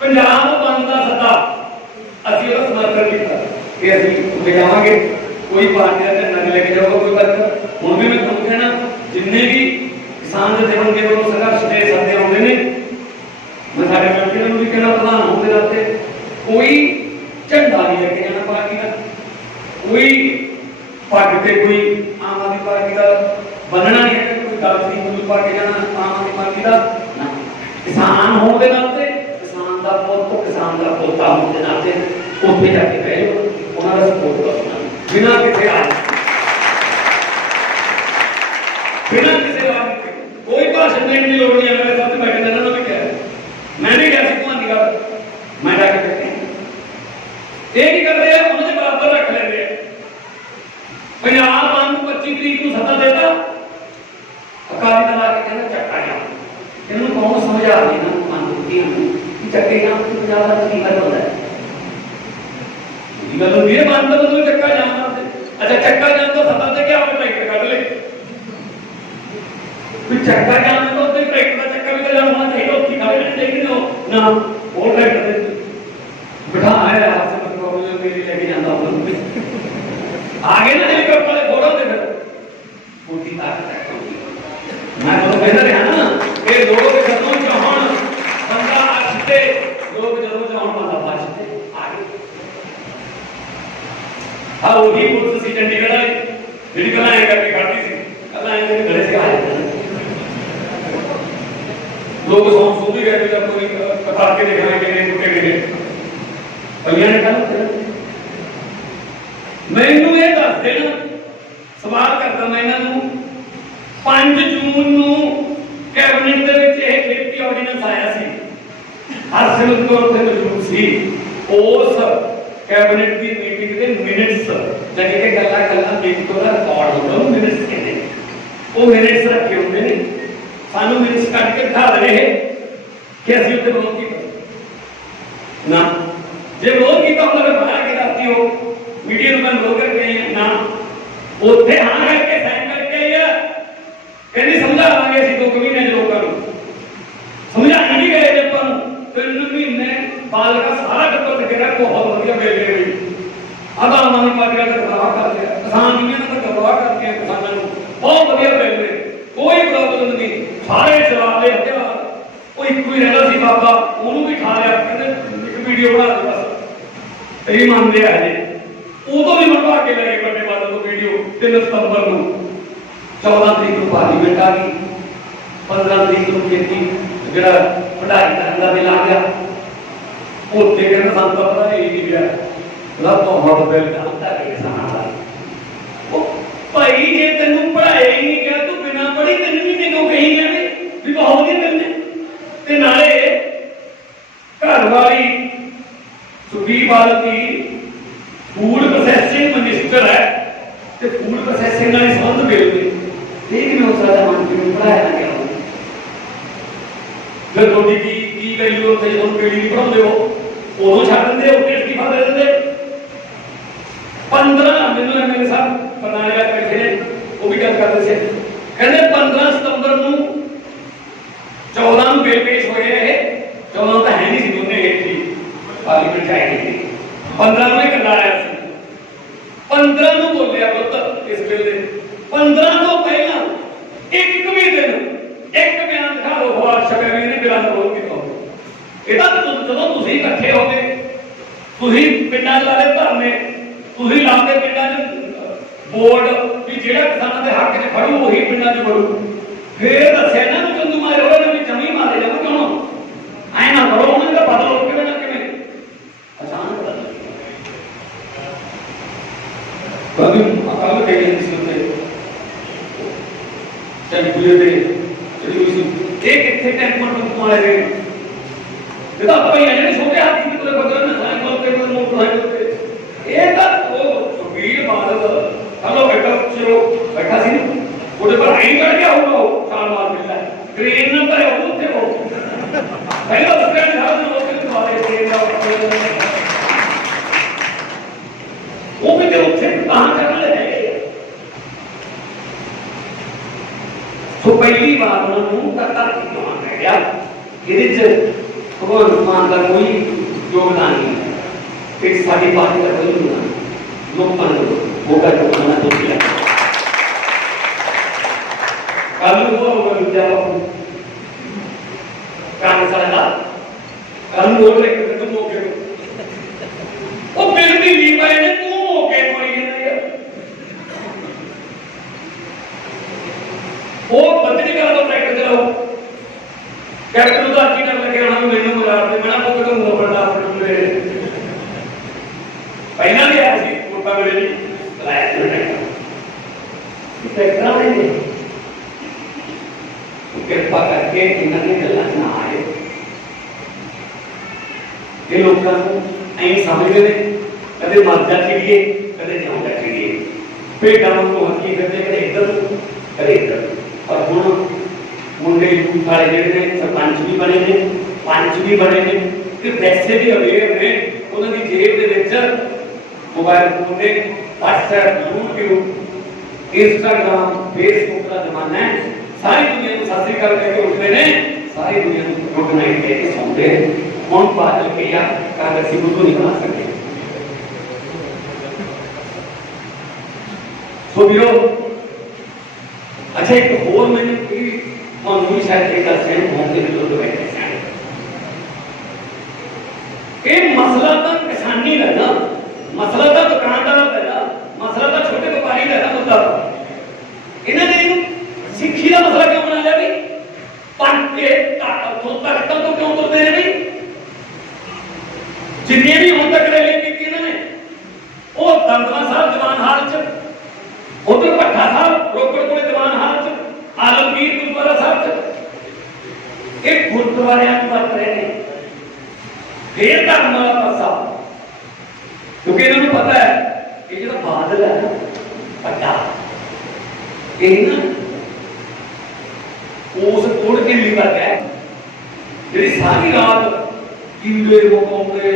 पंजाब बंद का सदा असं उसका समर्थन किया कि असं उत्ते जावांगे कोई पार्टी का झंडा नहीं लेके जाऊगा कोई वर्कर हुण भी मैं तुहानूं कहना जिन्ने भी किसान जथेबंदियों वालों संघर्ष के सदे आउंदे ने मैं साडे मंत्रियों नूं भी कहना प्रधान होण दे नाते कोई झंडा नहीं लेके जाना पार्टी का कोई पग से कोई आम आदमी पार्टी का बनना नहीं है कोई गल नहीं कोई पा के जाना आम आदमी पार्टी का ना किसान होने के नाते, किसान का पुत, किसान का पोता होने के नाते उत्थे जाके बह जाओ, उन्होंने सपोर्ट करना बिना किसी बिना किसी कोई भाषण देने की लोड़ नहीं है। मेरे साथ बैठे थे ना, मैं क्या मैं भी गया भगवान की गल मैं जाके बैठे ये नहीं करते हैं, उन्होंने बराबर रख लेंगे। पंजाब आंदोलन 25 तरीक को सत्ता देता, अकाली दल आके कहना चक्का जाम। इन्होंने कौन समझा देना कि चक्के जाम तो पंजाब का की गल होता है, गल होती है मानता तो चक्का जाम। अच्छा चक्का जाम तो सत्ता दे के आपने ट्रैक्टर कट ले, चक्का जाम तो ट्रैक्टर का चक्का भी तो जाम होना चाहिए, उसकी खड़े नहीं चाहिए ना वो ट्रैक्टर बिठा है आपसे मेरी लेके जाता हूँ आगे ना हेलीकॉप्टर वाले फोड़ो दे फिर पूरी ताकत मैं तो कहता रहा ना कि लोग जदों चाहण बंदा अच्छे लोग जदों चाहण बंदा बचते आगे हाँ वही पुलिस सी चंडीगढ़ वाली ਜਿਹੜੀ ਕਲਾ ਐ ਕਰਕੇ ਖੜਦੀ ਸੀ ਕਲਾ ਐ ਦੇ ਗਲੇ ਸੇ ਆ ਜਾਂਦੇ ਲੋਕ ਸੌਂ ਵੀ ਗਏ ਜਦ ਕੋਈ ਕਥਾ ਕੇ ਦੇਖਣਾ ਕਿ ਟੁੱਟੇ ਗਏ ਪਈਆਂ ਨੇ ਕੱਲ ਮੈਨੂੰ ਇਹ ਦੱਸ ਦੇਣਾ ਸਵਾਲ ਕਰਦਾ ਮੈਂ ਇਹਨਾਂ ਨੂੰ 5 ਜੂਨ ਨੂੰ ਕੈਬਨਿਟ ਦੇ ਵਿੱਚ ਇਹ ਖੇਤੀ ਆਰਡੀਨੈਂਸ ਆਇਆ ਸੀ ਹਰਸਿਮਰਤ ਕੌਰ ਉੱਥੇ ਮੌਜੂਦ ਸੀ ਉਸ ਕੈਬਨਿਟ ਦੀ ਮੀਟਿੰਗ ਦੇ ਮਿੰਟਸ ਜਿਹੜੇ ਕਿ ਗੱਲਾਂ ਦੇਖ ਤੋਂ ਰਿਕਾਰਡ ਹੁੰਦੇ ਉਹ ਮਿੰਟਸ ਕਹਿੰਦੇ ਉਹ ਮਿੰਟਸ ਰੱਖੇ ਹੁੰਦੇ ਨੇ ਸਾਨੂੰ ਮਿੰਟਸ ਕੱਢ ਕੇ ਦਿਖਾ ਦੇ ਰਹੇ ਕਿ ਅਸੀਂ ਉੱਥੇ ਵਿਰੋਧ ਕੀਤਾ ਨਾ ਜੇ ਵਿਰੋਧ ਕੀਤਾ ਹੁੰਦਾ ਤਾਂ ਬਾਹਰ ਕੇ ਦੱਸਦੀ ਹੋ मीडिया में लोग करके ना ਉੱਥੇ ਹਾਂ ਕਰਕੇ ਸਾਈਨ ਕਰਕੇ ਆਇਆ ਕਹਿੰਦੀ ਸਮਝਾਵਾਂਗੇ ਅਸੀਂ 2 ਮਹੀਨੇ ਦੇ ਲੋਕਾਂ ਨੂੰ ਸਮਝਾ ਨਹੀਂ ਗਏ ਜੇ ਆਪਾਂ 3 ਮਹੀਨੇ ਬਾਲ ਦਾ ਸਾਰਾ ਟੱਬਰ ਤੇ ਕਿਹੜਾ ਬਹੁਤ ਵਧੀਆ ਮਿਲ ਗਿਆ ਵੀ ਆਦਾ ਮਾਨੀ ਪਾਰਟੀਆਂ ਦਾ ਗਵਾਹ ਕਰ ਲਿਆ ਕਿਸਾਨ ਯੂਨੀਅਨ ਦਾ ਗਵਾਹ ਕਰਕੇ ਕਿਸਾਨਾਂ ਨੂੰ ਬਹੁਤ ਵਧੀਆ ਮਿਲ ਗਏ ਕੋਈ ਪ੍ਰੋਬਲਮ ਨਹੀਂ ਸਾਰੇ ਚਲਾ ਲਏ ਹਥਿਆਰ ਉਹ ਇੱਕੋ ਹੀ ਰਹਿੰਦਾ ਸੀ ਬਾਬਾ ਉਹਨੂੰ ਵੀ ਖਾ ਲਿਆ ਕਹਿੰਦੇ ਇੱਕ ਵੀਡੀਓ ਬਣਾ ਦੇ ਬਸ ਇਹ ਮੰਨਦੇ ਆ ਜੀ ਉਦੋਂ ਵੀ ਮੰਗਵਾ ਕੇ ਲੈ ਗਏ ਵੱਡੇ ਬਾਦਲ ਤੋਂ ਵੀਡੀਓ 3 ਸਤੰਬਰ ਨੂੰ 14 ਤਰੀਕ ਨੂੰ ਪਾਰਲੀਮੈਂਟ ਆ ਗਈ 15 ਤਰੀਕ ਨੂੰ ਖੇਤੀ ਜਿਹੜਾ ਪੜਾਈ ਕਰਨ ਦਾ ਬਿੱਲ ਆ ਗਿਆ ਉੱਥੇ ਕਹਿੰਦਾ ਸਾਨੂੰ ਤਾਂ ਪਤਾ ਹੀ ਨਹੀਂ ਗਿਆ ਰੱਬ ਬਹੁਤ ਬਿੱਲ ਆਉਂਦਾ ਹੈ ਕਿਸਾਨਾਂ ਦਾ ਉਹ ਭਾਈ ਜੇ ਤੈਨੂੰ ਪੜਾਈ ਨਹੀਂ ਗਿਆ ਤੂੰ ਬਿਨਾਂ ਪੜ੍ਹੀ ਤੈਨੂੰ ਵੀ ਕਿਉਂ ਕਹੀ ਜਾਂਦੇ ਵੀ ਬਹੁਤ ਹੀ ਬਿੱਲ ਨੇ ਤੇ ਨਾਲੇ ਘਰ ਵਾਲੀ ਸੁਖੀ ਬਾਦਲ ਦੀ फूड प्रोसेसिंग मिनिस्टर है तो फूड प्रोसेसिंग वाले संबंध मिलते लेकिन हो सकता मंत्री ने पढ़ाया ना क्या फिर रोटी की वैल्यू होती है उनको नहीं पढ़ाते हो उन्होंने छाड़ देते उन्हें इस्तीफा दे देते 15 मैंने मेरे साथ बनाया बैठे ने वो भी क्या करते थे कहते 15 सितंबर ਨੂੰ 14 ਨੂੰ ਬਿੱਲ ਪੇਸ਼ ਹੋਏ ਹੈ 14 ਤਾਂ ਹੈ ਨਹੀਂ ਸੀ ਦੋਨੇ ਇੱਕ ਸੀ ਪਾਰਲੀਮੈਂਟ ਚ ਆਏ ਸੀ 15 ਨੂੰ ਇੱਕ ਲਾਇਆ ਸੀ 15 ਨੂੰ ਬੋਲਿਆ ਪੁੱਤ ਇਸ ਬਿੱਲ ਦੇ 15 ਤੋਂ ਪਹਿਲਾਂ ਇੱਕ ਵੀ ਦਿਨ ਇੱਕ ਬਿਆਨ ਦਿਖਾ ਲਓ ਅਖਬਾਰ ਛਪਿਆ ਵੀ ਇਹਨੇ ਬਿੱਲਾਂ ਦਾ ਵਿਰੋਧ ਕੀਤਾ ਇਹਦਾ ਜਦੋਂ ਤੁਸੀਂ ਇਕੱਠੇ ਹੋ ਗਏ ਤੁਸੀਂ ਪਿੰਡਾਂ 'ਚ ਲਾਲੇ ਧਰਨੇ ਤੁਸੀਂ ਲਾਉਂਦੇ ਪਿੰਡਾਂ 'ਚ ਬੋਰਡ ਵੀ ਜਿਹੜਾ ਕਿਸਾਨਾਂ ਦੇ ਹੱਕ 'ਚ ਖੜੂ ਉਹੀ ਪਿੰਡਾਂ 'ਚ ਖੜੂ ਫੇਰ ਦੱਸਿਆ ਇਹਨਾਂ ਨੂੰ ਚੰਦੂ ਮਾਰੇ ਹੋਏ ਨੇ ਵੀ ਜਮੀ ਮਾਰੇ ਜਾਓ ਕਿਉਂ ਐ ਨਾ ਕਰੋ ਉਹਨਾਂ ਦਾ ਬਦਲ ਹੋ ਕਿਵੇਂ ਨਾ ਕਿਵੇਂ ਅਚਾਨਕ ਬਦਲ कभी अकाल के सुनते टेंपू दे एक इतने टेंपू में तुम्हारे रे ये तो अपन ये छोटे हाथी की तरह बदल में साइकिल पे तो मोटर साइकिल पे ये तक वो वीर बादल हेलो बेटा चलो बैठा सी ਉਹਦੇ ਪਰ ਆਈ ਕਰ ਗਿਆ ਹੋਊਗਾ ਉਹ ਚਾਲ ਮਾਰ ਮਿਲਦਾ ਟ੍ਰੇਨ ਨੰਬਰ ਹੈ ਉਹ ਉੱਥੇ ਉਹ ਪਹਿਲਾਂ ਉਸ ਟ੍ਰੇਨ ਸਾਹਿਬ ਨੂੰ ਲੋਕ ਦੁਆਰੇ ਟ੍ਰੇਨ ਦਾ ਉਹ ਵੀ ਤੇ ਉੱਥੇ ਕਹਾਂ ਕਰਨ ਲੱਗੇ ਸੋ ਪਹਿਲੀ ਵਾਰ ਉਹਨਾਂ ਨੂੰ ਕਰਤਾ ਕਿਉਂ ਆ ਗਿਆ ਇਹਦੇ ਚ ਭਗਵਾਨ ਮਾਨ ਦਾ ਕੋਈ ਯੋਗਦਾਨ ਨਹੀਂ ਫਿਰ ਸਾਡੀ ਪਾਰਟੀ ਦਾ ਕੋਈ ਯੋਗਦਾਨ ਲੋਕਾਂ ਨੂੰ ਹੋਗਾ ਜੋ ਕਰਨਾ ਚਾਹੀਦਾ kalau gua mau menjawab kan salah kalau boleh ketemu ke oh berarti lima ini tuh mau ke koi ini ya oh berarti kalau mereka jauh captain उदास की डर लगे होना मैनू मुराद दे मैं पुत दूंगा बड़ा अपने पहला भी आया सी वोटा वेले जी लाया ट्रैक्टर ने कृपा करके इन्होंने गल्लां ना आए ये लोगों को ऐ समझते हैं कदे मर जा चिड़िए कदे जाऊंगा चिड़िए भेड़ा को हकी करते कदे इधर कदे इधर और हुण मुंडे यूथ वाले जिहड़े ने सरपंच भी बने ने पंच भी बने ने ते वैसे भी अवेयर ने उन्हां दी जेब दे विच मोबाइल फोन ने व्हाट्सएप यूट्यूब इंस्टाग्राम फेसबुक का जमाना है सारी दुनिया को सत श्री अकाल कहके उठते ने सारी दुनिया को गुड नाइट कहके सौंदे कौन बादल के या कागज़ी को तो नहीं बना सकते सो बियो अच्छा एक होर मैंने और भी शायद एक सेम होंगे जो तो बैठे हैं ये मसला तो किसानी का ना मसला तो दुकानदार का ना मसला तो छोटे व्यापारी का ना मुद्दा इन्होंने सिक्खी का मसला क्यों बना लिया भाई पंच के तो क्यों करते हैं भाई जितने भी हम तक रैली की इन्होंने वो दंदवा साहब जवान हाल च उधर भट्ठा साहब रोपड़ को जवान हाल च आलमगीर गुरुद्वारा साहब एक गुरुद्वारे बात रहे हैं फिर धर्म वाला पासा क्योंकि इन्होंने पता है कि जो बादल है ना पट्टा ये ना उस कोड़ के लिए कर गया जी सारी रात कीड़े मकोड़े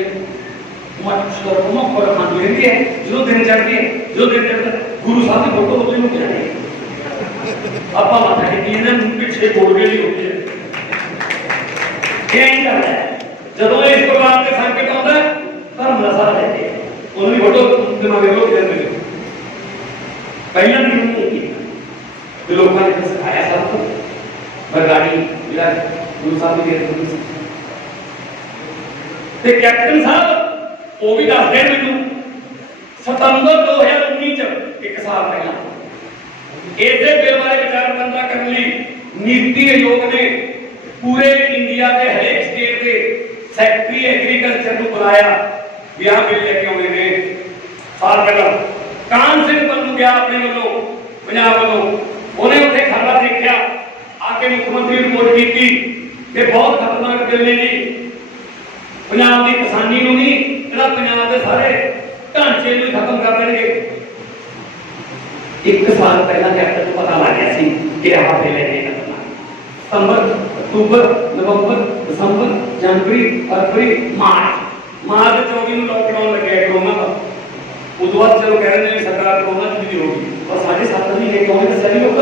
मच्छर मक्खर खाते रहते हैं जो दिन चढ़ती है जो दिन चढ़ता गुरु साहब की फोटो होती है जाने आपा माता की ना पीछे बोल गई होती है क्या ही करता है जब इस प्रकार के संकट आता है धर्म का साथ रहते हैं उन्होंने फोटो दिमाग में लोग कहते हैं पहला दिन नहीं की लोगों ने सिखाया सबको बरगाड़ी मेरा गुरु साहब ने ते कैप्टन साहब वो भी दस दे मैनू सितंबर 2019 एक साल पहला ऐसे बिल बारे विचार वंता करने लिए नीति आयोग ने पूरे इंडिया के हर एक स्टेट के सेक्रेटरी एग्रीकल्चर को बुलाया बिया बिल लेके आने ने साल पहला कान सिंह पन्नू गया अपने वालों पंजाब वालों उन्हें उत्थे खबरा देखा आके मुख्यमंत्री रिपोर्ट की थी कि बहुत खतरनाक बिल ने जी पंजाब की किसानी को नहीं इहदा पंजाब के सारे ढांचे को खत्म कर देंगे एक साल पहला कैप्टन को पता लग गया सी कि आह बिल है सितंबर अक्टूबर नवंबर दिसंबर जनवरी फरवरी मार्च 24 में लॉकडाउन लग गया कोरोना का उस बाद चलो कह रहे हैं सरकार कोरोना की नहीं होगी और 7.5 महीने कोरोना का सही लोग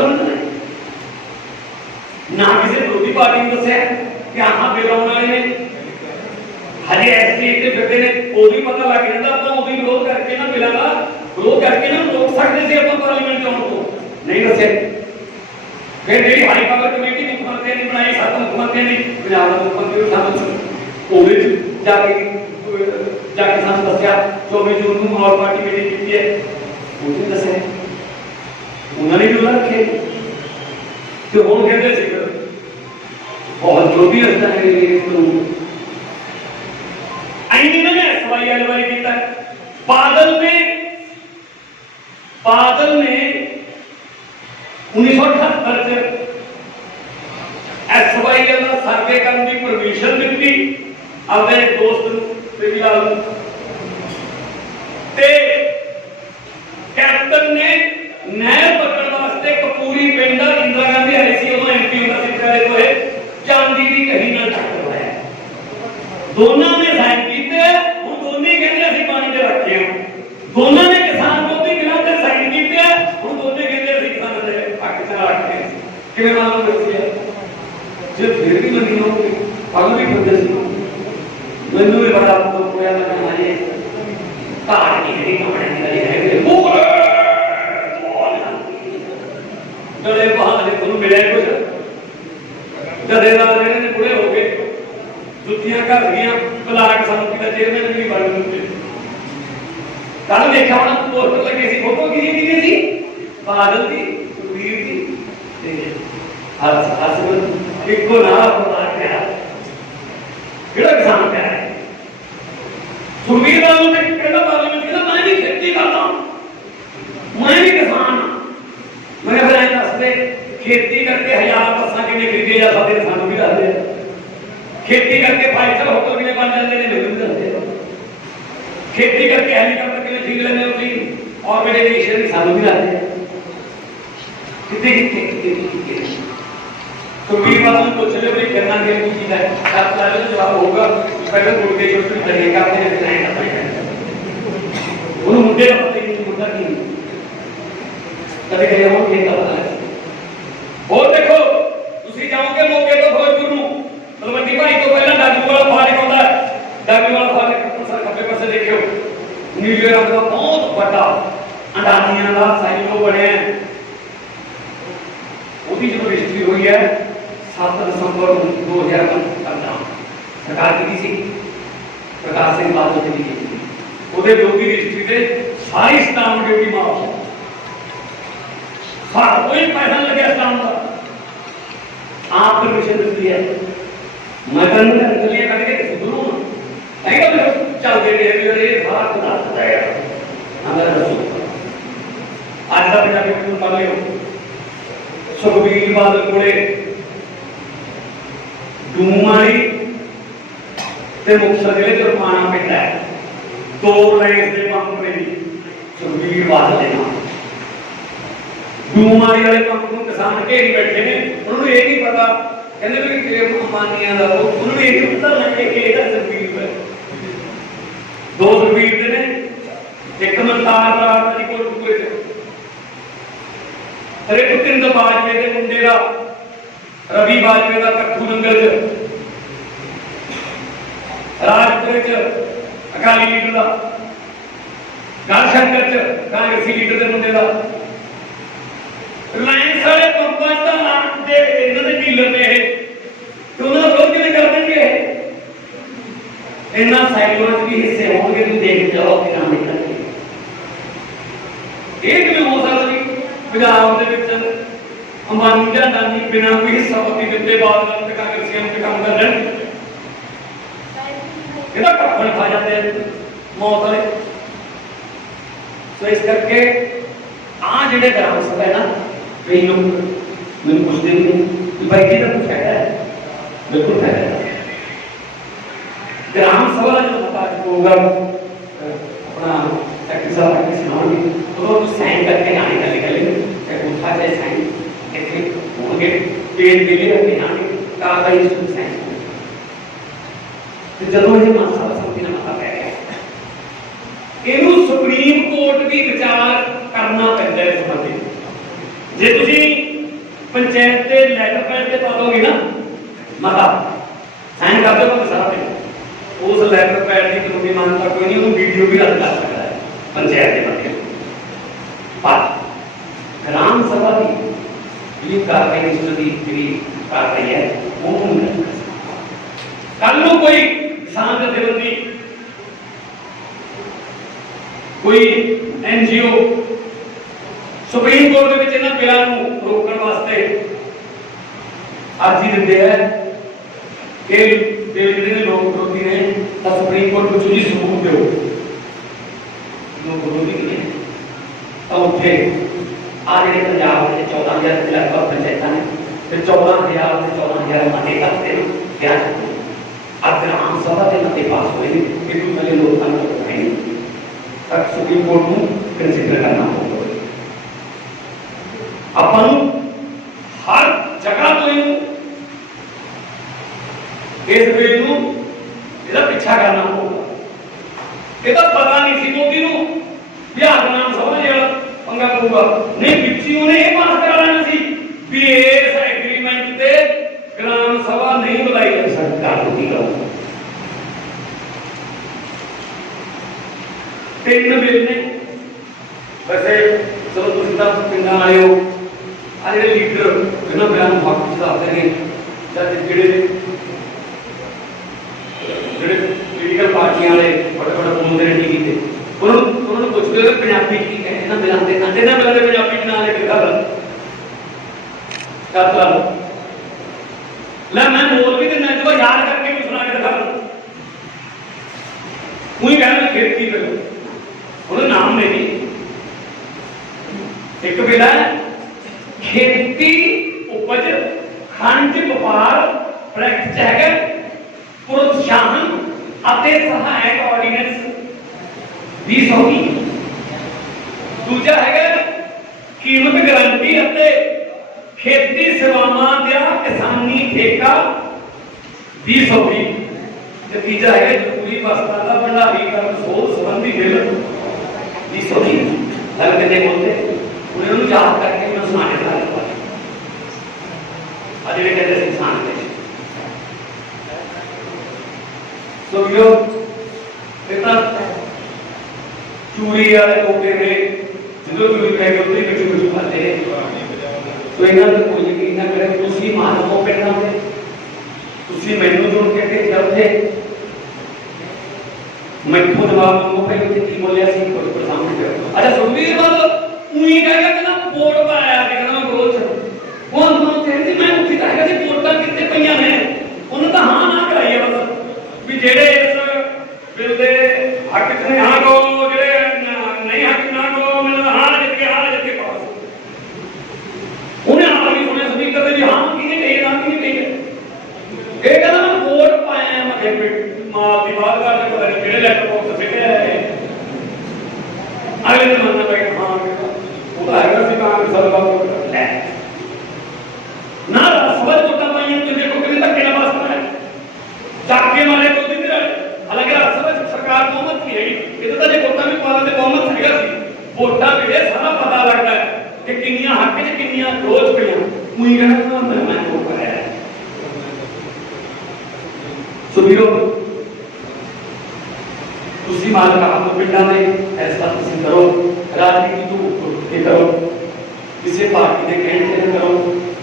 ना किसी विरोधी पार्टी ने दस्या कि आहा बिल आने वाले ने हजे एसटी के फिरते ने वो भी पता लग जाता अपन वो भी विरोध करके ना बिलों का विरोध करके ना रोक सकते थे अपन पार्लियामेंट जाने को नहीं दस्या फिर जी हाई पावर कमेटी मुख्यमंत्री ने बनाई सात मुख्यमंत्री ने पंजाब का मुख्यमंत्री साहब कोविड जाके साथ दस्या 24 जून को और पार्टी मीटिंग की है उन्होंने दस्या उन्होंने भी रखे तो वो कहते थे बहुत जो भी होता है तो इन्होंने सवाई अलवाई किया बादल ने 1978 एसवाईएल का सर्वे करने की परमिशन दी अपने दोस्त प्रियाल कैप्टन ने नहर पकड़ने वास्ते कपूरी पिंड इंदिरा गांधी आई सी एमपी यूनिवर्सिटी को चांदी की कहीं ना टकराया दोनों ने साइन किए हम दोनों कहते असं पानी में रखे हैं दोनों ने किसान विरोधी बिलों से साइन किए हम दोनों कहते असं किसान पाकिस्तान रखते हैं कि मालूम दसिए जो फिर भी मनी होगी अगू भी बंदे मैनू भी बड़ा होया मैं हमारे तार की है कपड़े निकली है वो जड़े बाहर ने कोनु मिले कुछ जदेदार ने पूरे हो गए जुतियां घर गईਆਂ ब्लाक समिति का चेयरमैन भी बन गए कल देखा होना पोस्टर लगे सी फोटो की थी बादल की सुखबीर की हर एको ना बना के किसान प्यार है। सुखबीर बादल ने कहना पार्लियामेंट कहना मैं भी खेती करता हूं, मैं भी किसान हाँ। मैं फिर दस दे खेती करके 1000 बसा कितने खरीदे जा सकते सानू भी दस दे, खेती करके 5 स्टार होटल कितने बन जाते हैं मैनू भी दस दे, खेती करके हेलीकॉप्टर कितने खरीद लेने तुम ऑर्गेनाइजेशन सानू भी दस दे कितने सुखबीर बादल को चले भाई करना है की चीज है आप ला लो जवाब होगा पहले मुड़ के छोटे तरीके करते हैं नहीं करते हैं वो मुद्दे का पता ही नहीं मुद्दा की कभी कभी हम ये पता है और देखो उसी जाओगे मौके तो भोजपुर नु तलवंडी भाई तो पहला डाकू वाला फाड़े होता है डाकू वाला फाड़े सर खब्बे पासे देखियो नीले रंग का बहुत बड़ा अडानियां का साइलो बने ਉਹਦੀ ਜਦੋਂ ਰਜਿਸਟਰੀ ਹੋਈ ਹੈ 7 ਦਸੰਬਰ 2015 ਸਰਕਾਰ ਕੀਤੀ ਸੀ ਪ੍ਰਕਾਸ਼ ਸਿੰਘ ਬਾਦਲ ਜੀ ਦੀ ਕੀਤੀ ਉਹਦੇ ਵਿਰੋਧੀ ਰਜਿਸਟਰੀ ਤੇ ਸਾਰੀ ਸਟਾਂਪ ਡਿਊਟੀ ਮਾਫ ਹੈ ਸਾਰਾ ਕੋਈ ਪੈਸਾ ਨਹੀਂ ਲੱਗਿਆ ਸਟਾਂਪ ਦਾ ਆਪ ਪਰਮਿਸ਼ਨ ਦਿੱਤੀ ਹੈ ਮੈਂ ਕਹਿੰਦਾ ਨਿਕਲੀਏ ਕੱਢ ਕੇ ਸੁਧਰੂ ਨਾ ਇਹ ਗੱਲ ਚੱਲਦੇ ਨੇ ਇਹ ਸਾਰਾ ਖੁਦਾ ਦਿੱਤਾ ਹੈ ਅੰਦਰ ਦੱਸੋ ਅੱਜ ਦਾ ਪੰਜਾਬੀ ਨੂੰ ਪੜ੍ਹ ਲਿਓ सुखबीर बादल कोले डूमारी ते मुक्तसर जिले च रुपाना पिंड है 2 लाइन के पंप ने सुखबीर बादल के नाम डूमारी वाले पंप को किसान घेरी बैठे ने उन्होंने ये नहीं पता कहते भी कि अंबानिया का उन्होंने ये नहीं पता लगे कि ये सुखबीर है 2 सुखबीर ने एक मलतार की कोल कोई अरे पुतिंद बाजवे के मुंडे का रवि बाजवे का कट्ठू नंगल राजपुर अकाली लीडर का गढ़शंकर कांग्रेसी लीडर के मुंडे का रिलायंस वाले पंपां दा नाम दे इन्हां दे डीलर ने तो उन्हां दा विरोध किवें कर देंगे इन्हां साइकिलों च भी हिस्से होंगे तुम देख जाओ कि नाम निकलणगे एक भी हो सकदा जी पंजाब दे विच अंबानी दा अडानी बिना कोई हिस्सा पत्ती दित्ते बादल ते कांग्रेसियां ते काम कर लैण ਇਹਦਾ ਕੱਪੜ ਖਾ ਜਾਂਦੇ ਮੌਤ ਵਾਲੇ ਸੋ ਇਸ ਕਰਕੇ ਆ ਜਿਹੜੇ ਗ੍ਰਾਮ ਸਭਾ ਹੈ ਨਾ ਕਈ ਲੋਕ ਮੈਨੂੰ ਪੁੱਛਦੇ ਨੇ ਕਿ ਭਾਈ ਕਿਹਦਾ ਕੁਝ ਹੈ ਬਿਲਕੁਲ ਹੈ ਗ੍ਰਾਮ ਸਭਾ ਦਾ ਜੋ ਪਤਾ ਹੋਊਗਾ अपना सेक्रेटरी साहब के सुनाओगे तो वो साइन करके आने का निकले चाहे उठा जाए साइन ऐसे होंगे पेड़ के लिए रखते आने कागज इसको साइन तो जब ये मासा समझना मता पै गया इनु सुप्रीम कोर्ट भी विचार करना पैंदा है इस बारे जे तुसी पंचायत के लेटर पैड ते पा दोगे ना मता साइन कर दो तो सारा उस लेटर पैड की कानूनी मान्यता कोई नहीं, वो वीडियो भी रद्द कर सकता है पंचायत के माध्यम पर ग्राम सभा की ये कार्रवाई जी कार्रवाई है वो कल को कोई किसान जथेबंदी कोई एनजीओ सुप्रीम कोर्ट में इन्हां बिलों को रोकने वास्ते अर्जी दिंदे है कि लोग विरोधी ने सुप्रीम कोर्ट को जी सबूत दो लोग विरोधी ने तो उठे आ जे पंजाब में 14,000 के लगभग पंचायत ने फिर 14,000 से 14,000 मते करते क्या अब ग्राम सभा के मते पास हुए कि तुम पहले लोकतंत्र को नहीं तक सुप्रीम कोर्ट को कंसीडर करना होगा अपन हर जगह तो इस बिल को ਇਹਦਾ ਪਿੱਛਾ ਕਰਨਾ ਹੋਊਗਾ ਇਹਦਾ ਪਤਾ ਨਹੀਂ ਸੀ ਮੋਦੀ ਨੂੰ ਬਿਹਾਰ ਨਾਮ ਸਭਾ ਜਿਹੜਾ ਪੰਗਾ ਪਊਗਾ ਨਹੀਂ ਪਿੱਛੇ ਉਹਨੇ ਇਹ ਪਾਸ ਕਰਾ ਲੈਣਾ ਸੀ ਵੀ ਇਸ ਐਗਰੀਮੈਂਟ ਤੇ ਗ੍ਰਾਮ ਸਭਾ ਨਹੀਂ ਬੁਲਾਈ ਜਾ ਸਰਕਾਰ ਦੀ ਗੱਲ ਤਿੰਨ ਬਿੱਲ ਨੇ ਵੈਸੇ ਚਲੋ ਤੁਸੀਂ ਤਾਂ ਪਿੰਡਾਂ ਵਾਲੇ ਹੋ ਆ ਜਿਹੜੇ ਲੀਡਰ ਇਹਨਾਂ ਬਿਆਨ ਨੂੰ ਹੱਕ ਦੱਸਦੇ ਨੇ ਜਾਂ ਜਿਹੜੇ पॉलिटिकल पार्टियां वाले बड़े बोलते हैं टीवी पे उन्होंने पुछते हो पंजाबी की कहते ना मिलाते कहते ना मिलाते पंजाबी के नाल एक गल कर ला मैं बोल भी देना जो याद करके भी सुना के दिखा ਉਹੀ ਕਹਿੰਦੇ ਖੇਤੀ ਕਰੋ, ਉਹਦਾ ਨਾਮ ਨਹੀਂ। ਇੱਕ ਵੇਲਾ ਖੇਤੀ ਉਪਜ ਖੰਡ ਵਪਾਰ ਪ੍ਰੈਕਟਿਸ ਹੈਗਾ ਪ੍ਰੋਤਸਾਹਨ ਅਤੇ ਸਹਾਇਕ ਆਰਡੀਨੈਂਸ 2020। ਦੂਜਾ ਹੈਗਾ ਕੀਮਤ ਗਰੰਟੀ ਅਤੇ ਖੇਤੀ ਸੇਵਾਵਾਂ ਦਾ ਕਿਸਾਨੀ ਠੇਕਾ 2020। ਤੇ ਤੀਜਾ ਹੈਗਾ ਜ਼ਰੂਰੀ ਵਸਤਾਂ ਦਾ ਭੰਡਾਰੀਕਰਨ ਸੋਧ ਸੰਬੰਧੀ ਬਿੱਲ 2020। ਗੱਲ ਕਿਤੇ ਬੋਲਦੇ ਉਹਨਾਂ ਨੂੰ ਯਾਦ ਕਰਕੇ ਮੈਂ ਸੁਣਾਣੇ ਦਾ ਅੱਜ ਜਿਹੜੇ ਕਹਿੰਦੇ ਸੰਸਾਨ ਵਿੱਚ ਸੋ ਵੀਰੋ ਇਹ ਤਾਂ ਚੂੜੀ ਵਾਲੇ ਟੋਟੇ ਨੇ ਜਦੋਂ ਵੀ ਕਹਿ ਕੇ ਉੱਤੇ ਵਿੱਚ ਕੁਝ ਪਾਤੇ ਸੋ ਇਹਨਾਂ ਨੂੰ ਕੋਈ ਯਕੀਨ ਨਾ ਕਰੇ। ਤੁਸੀਂ ਮਾਨਵੋ ਪਿੰਡਾਂ ਦੇ ਤੁਸੀਂ ਮੈਨੂੰ ਜੋੜ ਕੇ ਤੇ ਉੱਥੇ ਮੈਥੋਂ ਜਵਾਬ ਮੰਗੋ ਪਹਿਲਾਂ ਤੇ ਕੀ ਬੋਲਿਆ ਸੀ ਕੋਈ ਸਾਹਮਣੇ ਕਰੋ। ਅੱਛਾ ਸੁਣਵੀਰ ਬਾਦ ਉਹੀ ਕਹੇਗਾ ਕਿ ਨਾ ਵੋਟ ਪਾਇਆ ਕਿ ਨਾ ਵਿਰੋਧ ਉਹ ਅੰਦਰੋਂ ਕਹਿੰਦੀ ਮੈਂ ਉੱਥੇ ਕਹੇਗਾ ਸੀ ਵੋਟਾਂ ਕਿੱਥੇ ਪਈਆਂ ਨੇ ਉਹਨੂੰ ਤਾਂ ਹਾਂ ਨਾ ਕਰਾਈ ਹੈ ਬਸ ਵੀ ਜਿਹੜੇ ਇਸ ਬਿੱਲ ਦੇ ਹੱਕ ਚ ਨੇ ਹਾਂ ਕੋ ਜਿਹੜੇ ਨਹੀਂ ਹੱਕ ਨਾ ਕੋ ਮੈਨੂੰ ਹਾਂ ਜਿੱਤ ਕੇ ਪਾਸ ਉਹਨੇ ਆਪ ਵੀ ਸੁਣਿਆ ਸਪੀਕਰ ਤੇ ਵੀ ਹਾਂ ਕਿਹਨੇ ਕਹੀ ਨਾ ਕਿਹਨੇ ਕਹੀ ਇਹ ਕਹਿੰਦਾ ਮੈਂ ਵੋਟ ਪਾਇਆ ਮੈਂ ਮਾਲ ਦੀ ਬਾਤ ਕਰਦੇ ਪਤਾ ਨਹੀਂ ਕਿਹੜੇ ਲੈਟਰ ਬਾਕਸ ਸਿੱਟਿਆ ਹੈ ਅਗਲੇ ਦਿਨ ਮੰਨਣਾ ਪਏਗਾ ਹਾਂ ਉਹ ਤਾਂ ਹੈਗਾ ਸੀ ਕਾਂਗਰਸ ਸਰਕਾਰ ਲੈ ਨਾ ਸਵਾਲ ਵੋਟਾਂ ਪਾਈਆਂ ਤੇ ਦੇਖੋ ਕਿੰਨੇ ਧੱਕੇ ਨਾਲ ਪਾਸ ਕਰਾਇਆ ਚਾਕੇ ਮਾਰੇ ਤੋਂ ਦਿਨ ਹਾਲਾਂਕਿ ਅਸਲ ਸਰਕਾਰ ਬਹੁਮਤ ਨਹੀਂ ਹੈਗੀ ਇਹਦਾ ਤਾਂ ਜੇ ਵੋਟਾਂ ਵੀ ਪਾ ਦਿੰਦੇ ਬਹੁਮਤ ਹੈਗਾ ਸੀ ਵੋਟਾਂ ਵੇਲੇ ਸਾਰਾ ਪਤਾ ਲੱਗਦਾ ਹੈ ਕਿ ਕਿੰਨੀਆਂ ਹੱਕ 'ਚ ਕਿੰਨੀਆਂ ਵਿਰੋਧ ਪਈਆਂ ਉਹੀ ਕਹਿੰਦਾ ਮੈਂ ਵੋਟ ਪਾਇਆ ਸੋ ਵੀਰੋ ਤੁਸੀਂ ਮਾਲਕ ਆਪ ਪਿੰਡਾਂ ਦੇ ਐਸਾ ਤੁਸੀਂ ਕਰੋ ਰਾਜਨੀਤੀ ਤੋਂ ਉੱਠ ਕਰੋ ਕਿਸੇ ਪਾਰਟੀ ਦੇ ਕਹਿਣ ਤੇ ਕਰੋ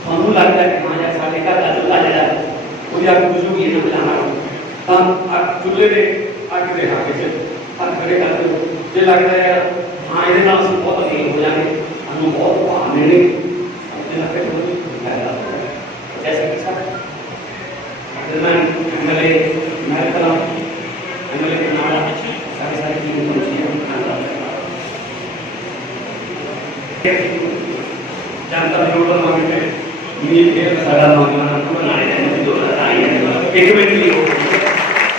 ਤੁਹਾਨੂੰ ਲੱਗਦਾ ਕਿ ਹਾਂ ਯਾਰ ਸਾਡੇ ਘਰ ਦਾ ਚੁੱਲ੍ਹਾ ਜਿਹੜਾ ਉਹਦੀ ਅੱਗ ਬੁਝੂਗੀ ਇਹਨੂੰ ਬੁਝਾਉਣਾ ਤਾਂ ਚੁੱਲ੍ਹੇ ਦੇ ਅੱਗ ਦੇ ਹੱਕ 'ਚ ਹੱਥ ਖੜੇ ਕਰ ਦਿਓ। ਜੇ ਲੱਗਦਾ ਯਾਰ ਹਾਂ ਇਹਦੇ ਨਾਲ ਅਸੀਂ ਬਹੁਤ ਅਮੀਰ ਹੋ ਜਾਵਾਂਗੇ ਸਾਨੂੰ ਬਹੁਤ ਭਾਅ ਮਿਲਣੇ ਆਪਣੇ ਲੱਗੇ ਤੋਂ ਫਾਇਦਾ ਜੈਸੇ ਕਿ ਸਭ मैं एमएलए महल कला एमएलए के नाम सारी चीजें जानता नोडल मांगते मील के सारा नौजवान को बनाने हैं जो आई है एक मिनट लिए हो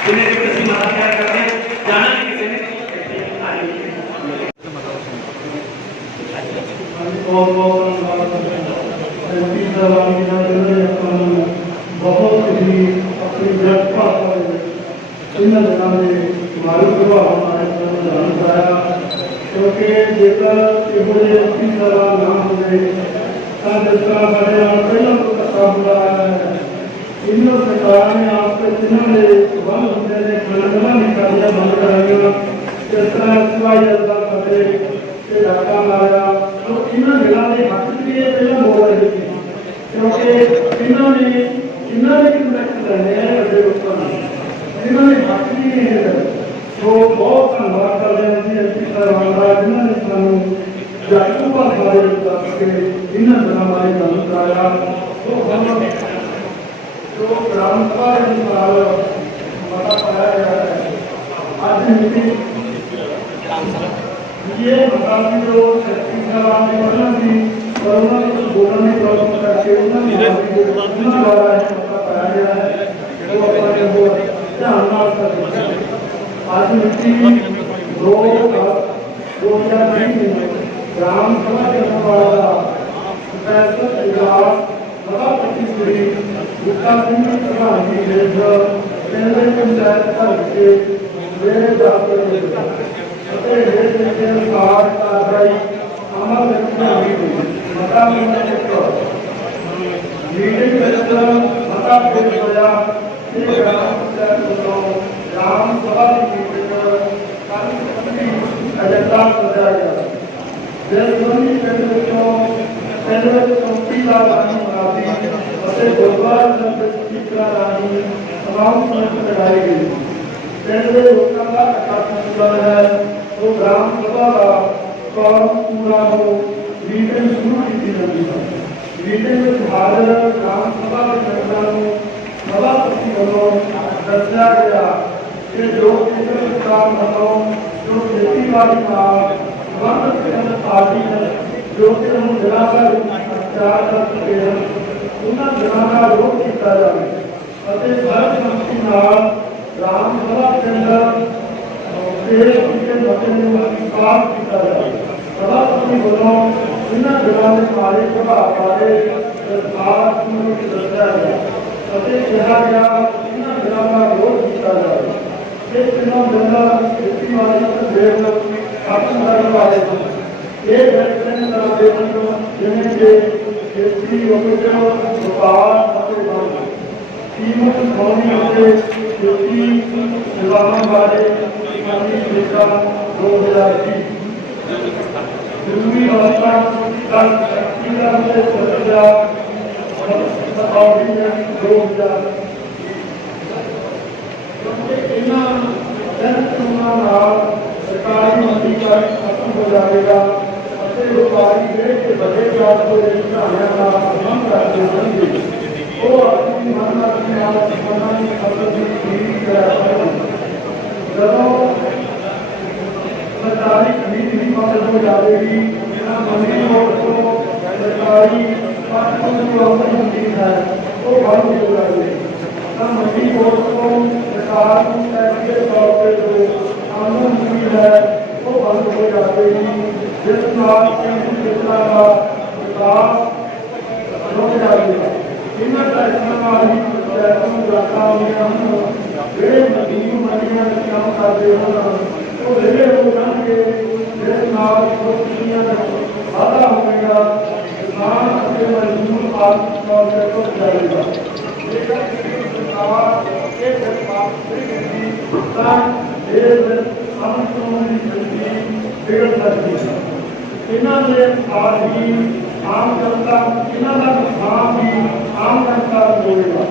जिन्हें भी किसी मदद क्या करते हैं जाना नहीं किसी ने बहुत ही अपनी व्यवस्था इन दिनों में मारू प्रभाव हमारे प्रधान कराया क्योंकि जेकर ये अपनी तरह ना हो गए जिस तरह हमारे यहाँ पहला काम हो रहा है इन सरकार ने आपके जिन्होंने बंद होने ने खलंगना निकालिया बंद कराया जिस तरह सिवाई जल्दा करे धक्का मारा तो इन जिला के हक के पहले बोल रहे थे क्योंकि इन्होंने इन्होंने कंडक्ट करने हैं बड़े लोगों ने इन्होंने हक नहीं है तो बहुत धन्यवाद कर रहे हैं एमपी साहब जिन्होंने सानू जागरूकता बारे दस के इन्होंने दिनों बारे गल कराया तो हम जो ग्राम सभा के अनुसार मता पाया गया है आज मीटिंग ये मता की जो एमपी साहब ने बोला थी और उन्होंने कुछ बोलने की कोशिश करके उन्होंने आज मिट्टी ग्राम सभा के वाला फैसला इजलास सभापति श्री गुप्ता सिंह प्रधान जी केंद्रीय पंचायत घर के मेरे अनुसार कार्रवाई अमल मता मीटिंग मता पेश होया ग्राम सभा की एजेंडा सजाया गया देशभक्ति केंद्र चौकी का रानी बनाती गुरुद्वारा स्पीकर रानी तमाम समझ लगाई गई केंद्र लोगों का अकादमी है तो ग्राम सभा का काम पूरा हो मीटिंग शुरू की जाती है मीटिंग में हाजिर ग्राम सभा के मेंबरों सभापति वालों दर्शाया गया कि जो केंद्र सरकार वालों जो खेतीबाड़ी नाल संबंधित पार्टी है जो कि हम जनाधार प्रचार कर चुके हैं उन्होंने जनाधार रोक किया जाए ਅਤੇ ਸਰਬਸੰਮਤੀ ਨਾਲ ਰਾਮ ਸਭਾ ਦੇ ਅੰਦਰ ਪੇਸ਼ ਕੀਤੇ ਮਤੇ ਨੂੰ ਪਾਸ ਕੀਤਾ ਜਾਏ। ਸਰਬਸੰਮਤੀ ਵੱਲੋਂ ਇਹਨਾਂ ਬਿੱਲਾਂ ਦੇ ਮਾੜੇ ਪ੍ਰਭਾਵ ਬਾਰੇ ਸਰਕਾਰ ਨੂੰ ਦੱਸਿਆ ਗਿਆ ਅਤੇ ਕਿਹਾ ਗਿਆ ਇਹਨਾਂ ਬਿੱਲਾਂ ਦਾ ਵਿਰੋਧ ਕੀਤਾ ਜਾਏ। ਇਹ ਤਿੰਨੋਂ ਬਿੱਲ ਖੇਤੀਬਾੜੀ ਅਤੇ ਦੇਸ਼ ਖਤਮ ਕਰਨ ਵਾਲੇ ਹਨ। ਇਹ ਵੈਕਸੀਨ ਦਾ ਦੇਣ ਜਿਵੇਂ ਕਿ ਖੇਤੀ ਉਪਜ ਵਪਾਰ ਅਤੇ ਵੰਡ कीमत कौमी से खेती सेवाओं बारे इकाई लेखा 2020 जरूरी अवस्था कल से सजा ऑर्डिनेंस 2000 सरकारी मंडी का खत्म हो जाएगा व्यापारी देश के बड़े जात को घराणियां का संबंध रखते होंगे वो अपनी मन अपने आप की फसल की खरीद जब सरकारी खरीद भी बंद हो जाएगी मंडी को सरकारी जो आमदनी है वो बंद हो जाएगी मंडी बोर्ड को सरकार को टैक्स के तौर पर जो आमदनी है वो बंद हो जाएगी जिस नाल क्षेत्र का विकास रुक जाएगा। इन्होंने टैक्सों वाली टैक्सों जाता जोड़े मजदूर मंडियां काम करते हैं वो वेले हो जाएंगे जिस नाल वाधा होगा किसान और मजदूर आर्थिक तौर पर रुक जाएगा। सरकार बिगड़ सकती है। इन्होंने साथ ही आम जनता इन्होंने किसान भी आम जनता बोलेगा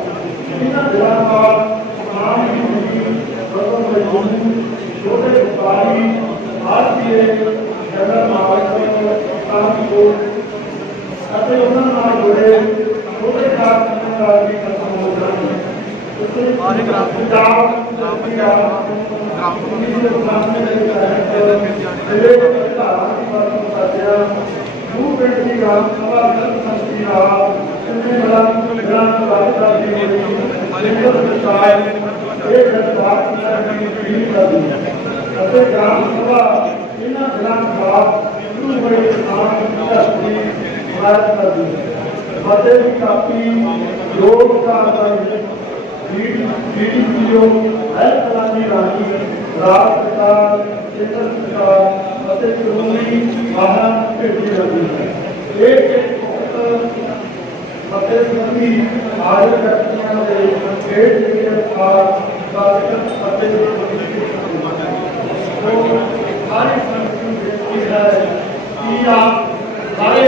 इन्होंने बिलावाल किसान की जिंदगी बदल मजदूर छोटे व्यापारी भारतीय जगह मार्ग ट्रांसपोर्ट उन्होंने जुड़े छोटे कारखानेदार भी खत्म हो जाएंगे। काफी लोग वीडियो हेल्थ लाने राही राज सरकार केंद्र सरकार और कानूनी वाहन भेजी जाती है। एक संबंधी आज व्यक्तियों के डेढ़ के अनुसार सारी संस्कृति है कि आप सारे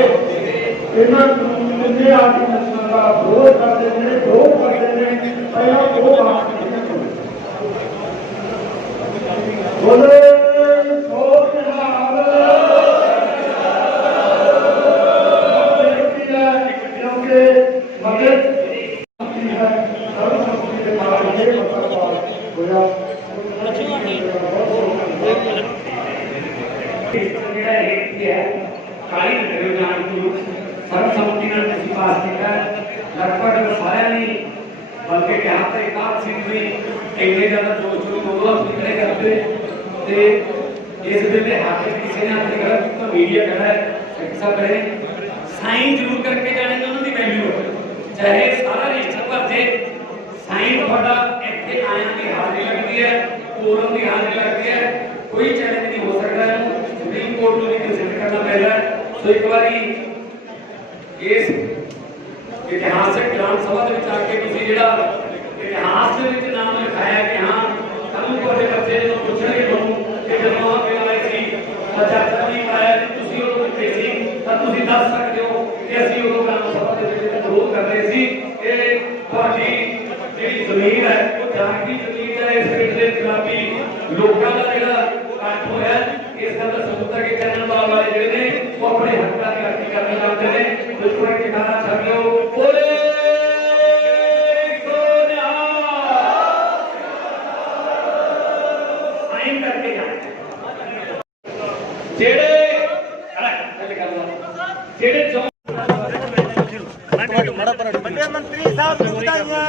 इन्हें आदि नस्ल का विरोध करते हैं विरोध करते हैं पहला दो बात बोले सर्वसम्मति पास किया लगभग सारे नहीं बल्कि यहाँ तक एकाध सीट भी इन्ने ज्यादा जोश खड़े करते इस वेले हाकिम किसी ने अपनी गलत तो मीडिया खड़ा है शिक्षा करे साइन जरूर करके जाने उन्होंने वैल्यू चाहे सारा रजिस्टर भर दे साइन थोड़ा इतने आया की हाजिरी लगती है कोरम की हाजिरी लगती है कोई चैलेंज नहीं हो सकता सुप्रीम कोर्ट को भी कंसिडर करना पहला तो एक बारी इस इतिहासक ग्राम सभा के आके किसी जिहड़ा इतिहास के विच नाम लिखाया कि हाँ कल तुहाडे बच्चे जो पुछणगे तुहानूं कि जदों आप आए सी चर्चा नहीं पाया तुसीं उदों कित्थे सी तां तुसीं दस सकदे हो कि असीं उदों ग्राम सभा दे विच विरोध कर रहे सी कि तुहाडी जिहड़ी ज़मीन है वो जागदी ज़मीन है इस पिंड दे गुलाबी लोकां दा जिहड़ा इकट्ठ होया इस गल दा सबूत है कि चैनल वाले जिहड़े ने वो अपने हक्कां दी राखी करना चाहते हैं दुश्मन के खाना छक लो बोले सोनिया नेम करके जाते हैं जेड़े जेड़े जो ਵੱਡੇ ਮੰਤਰੀ ਸਾਹਿਬ ਨੂੰ ਵਧਾਈਆਂ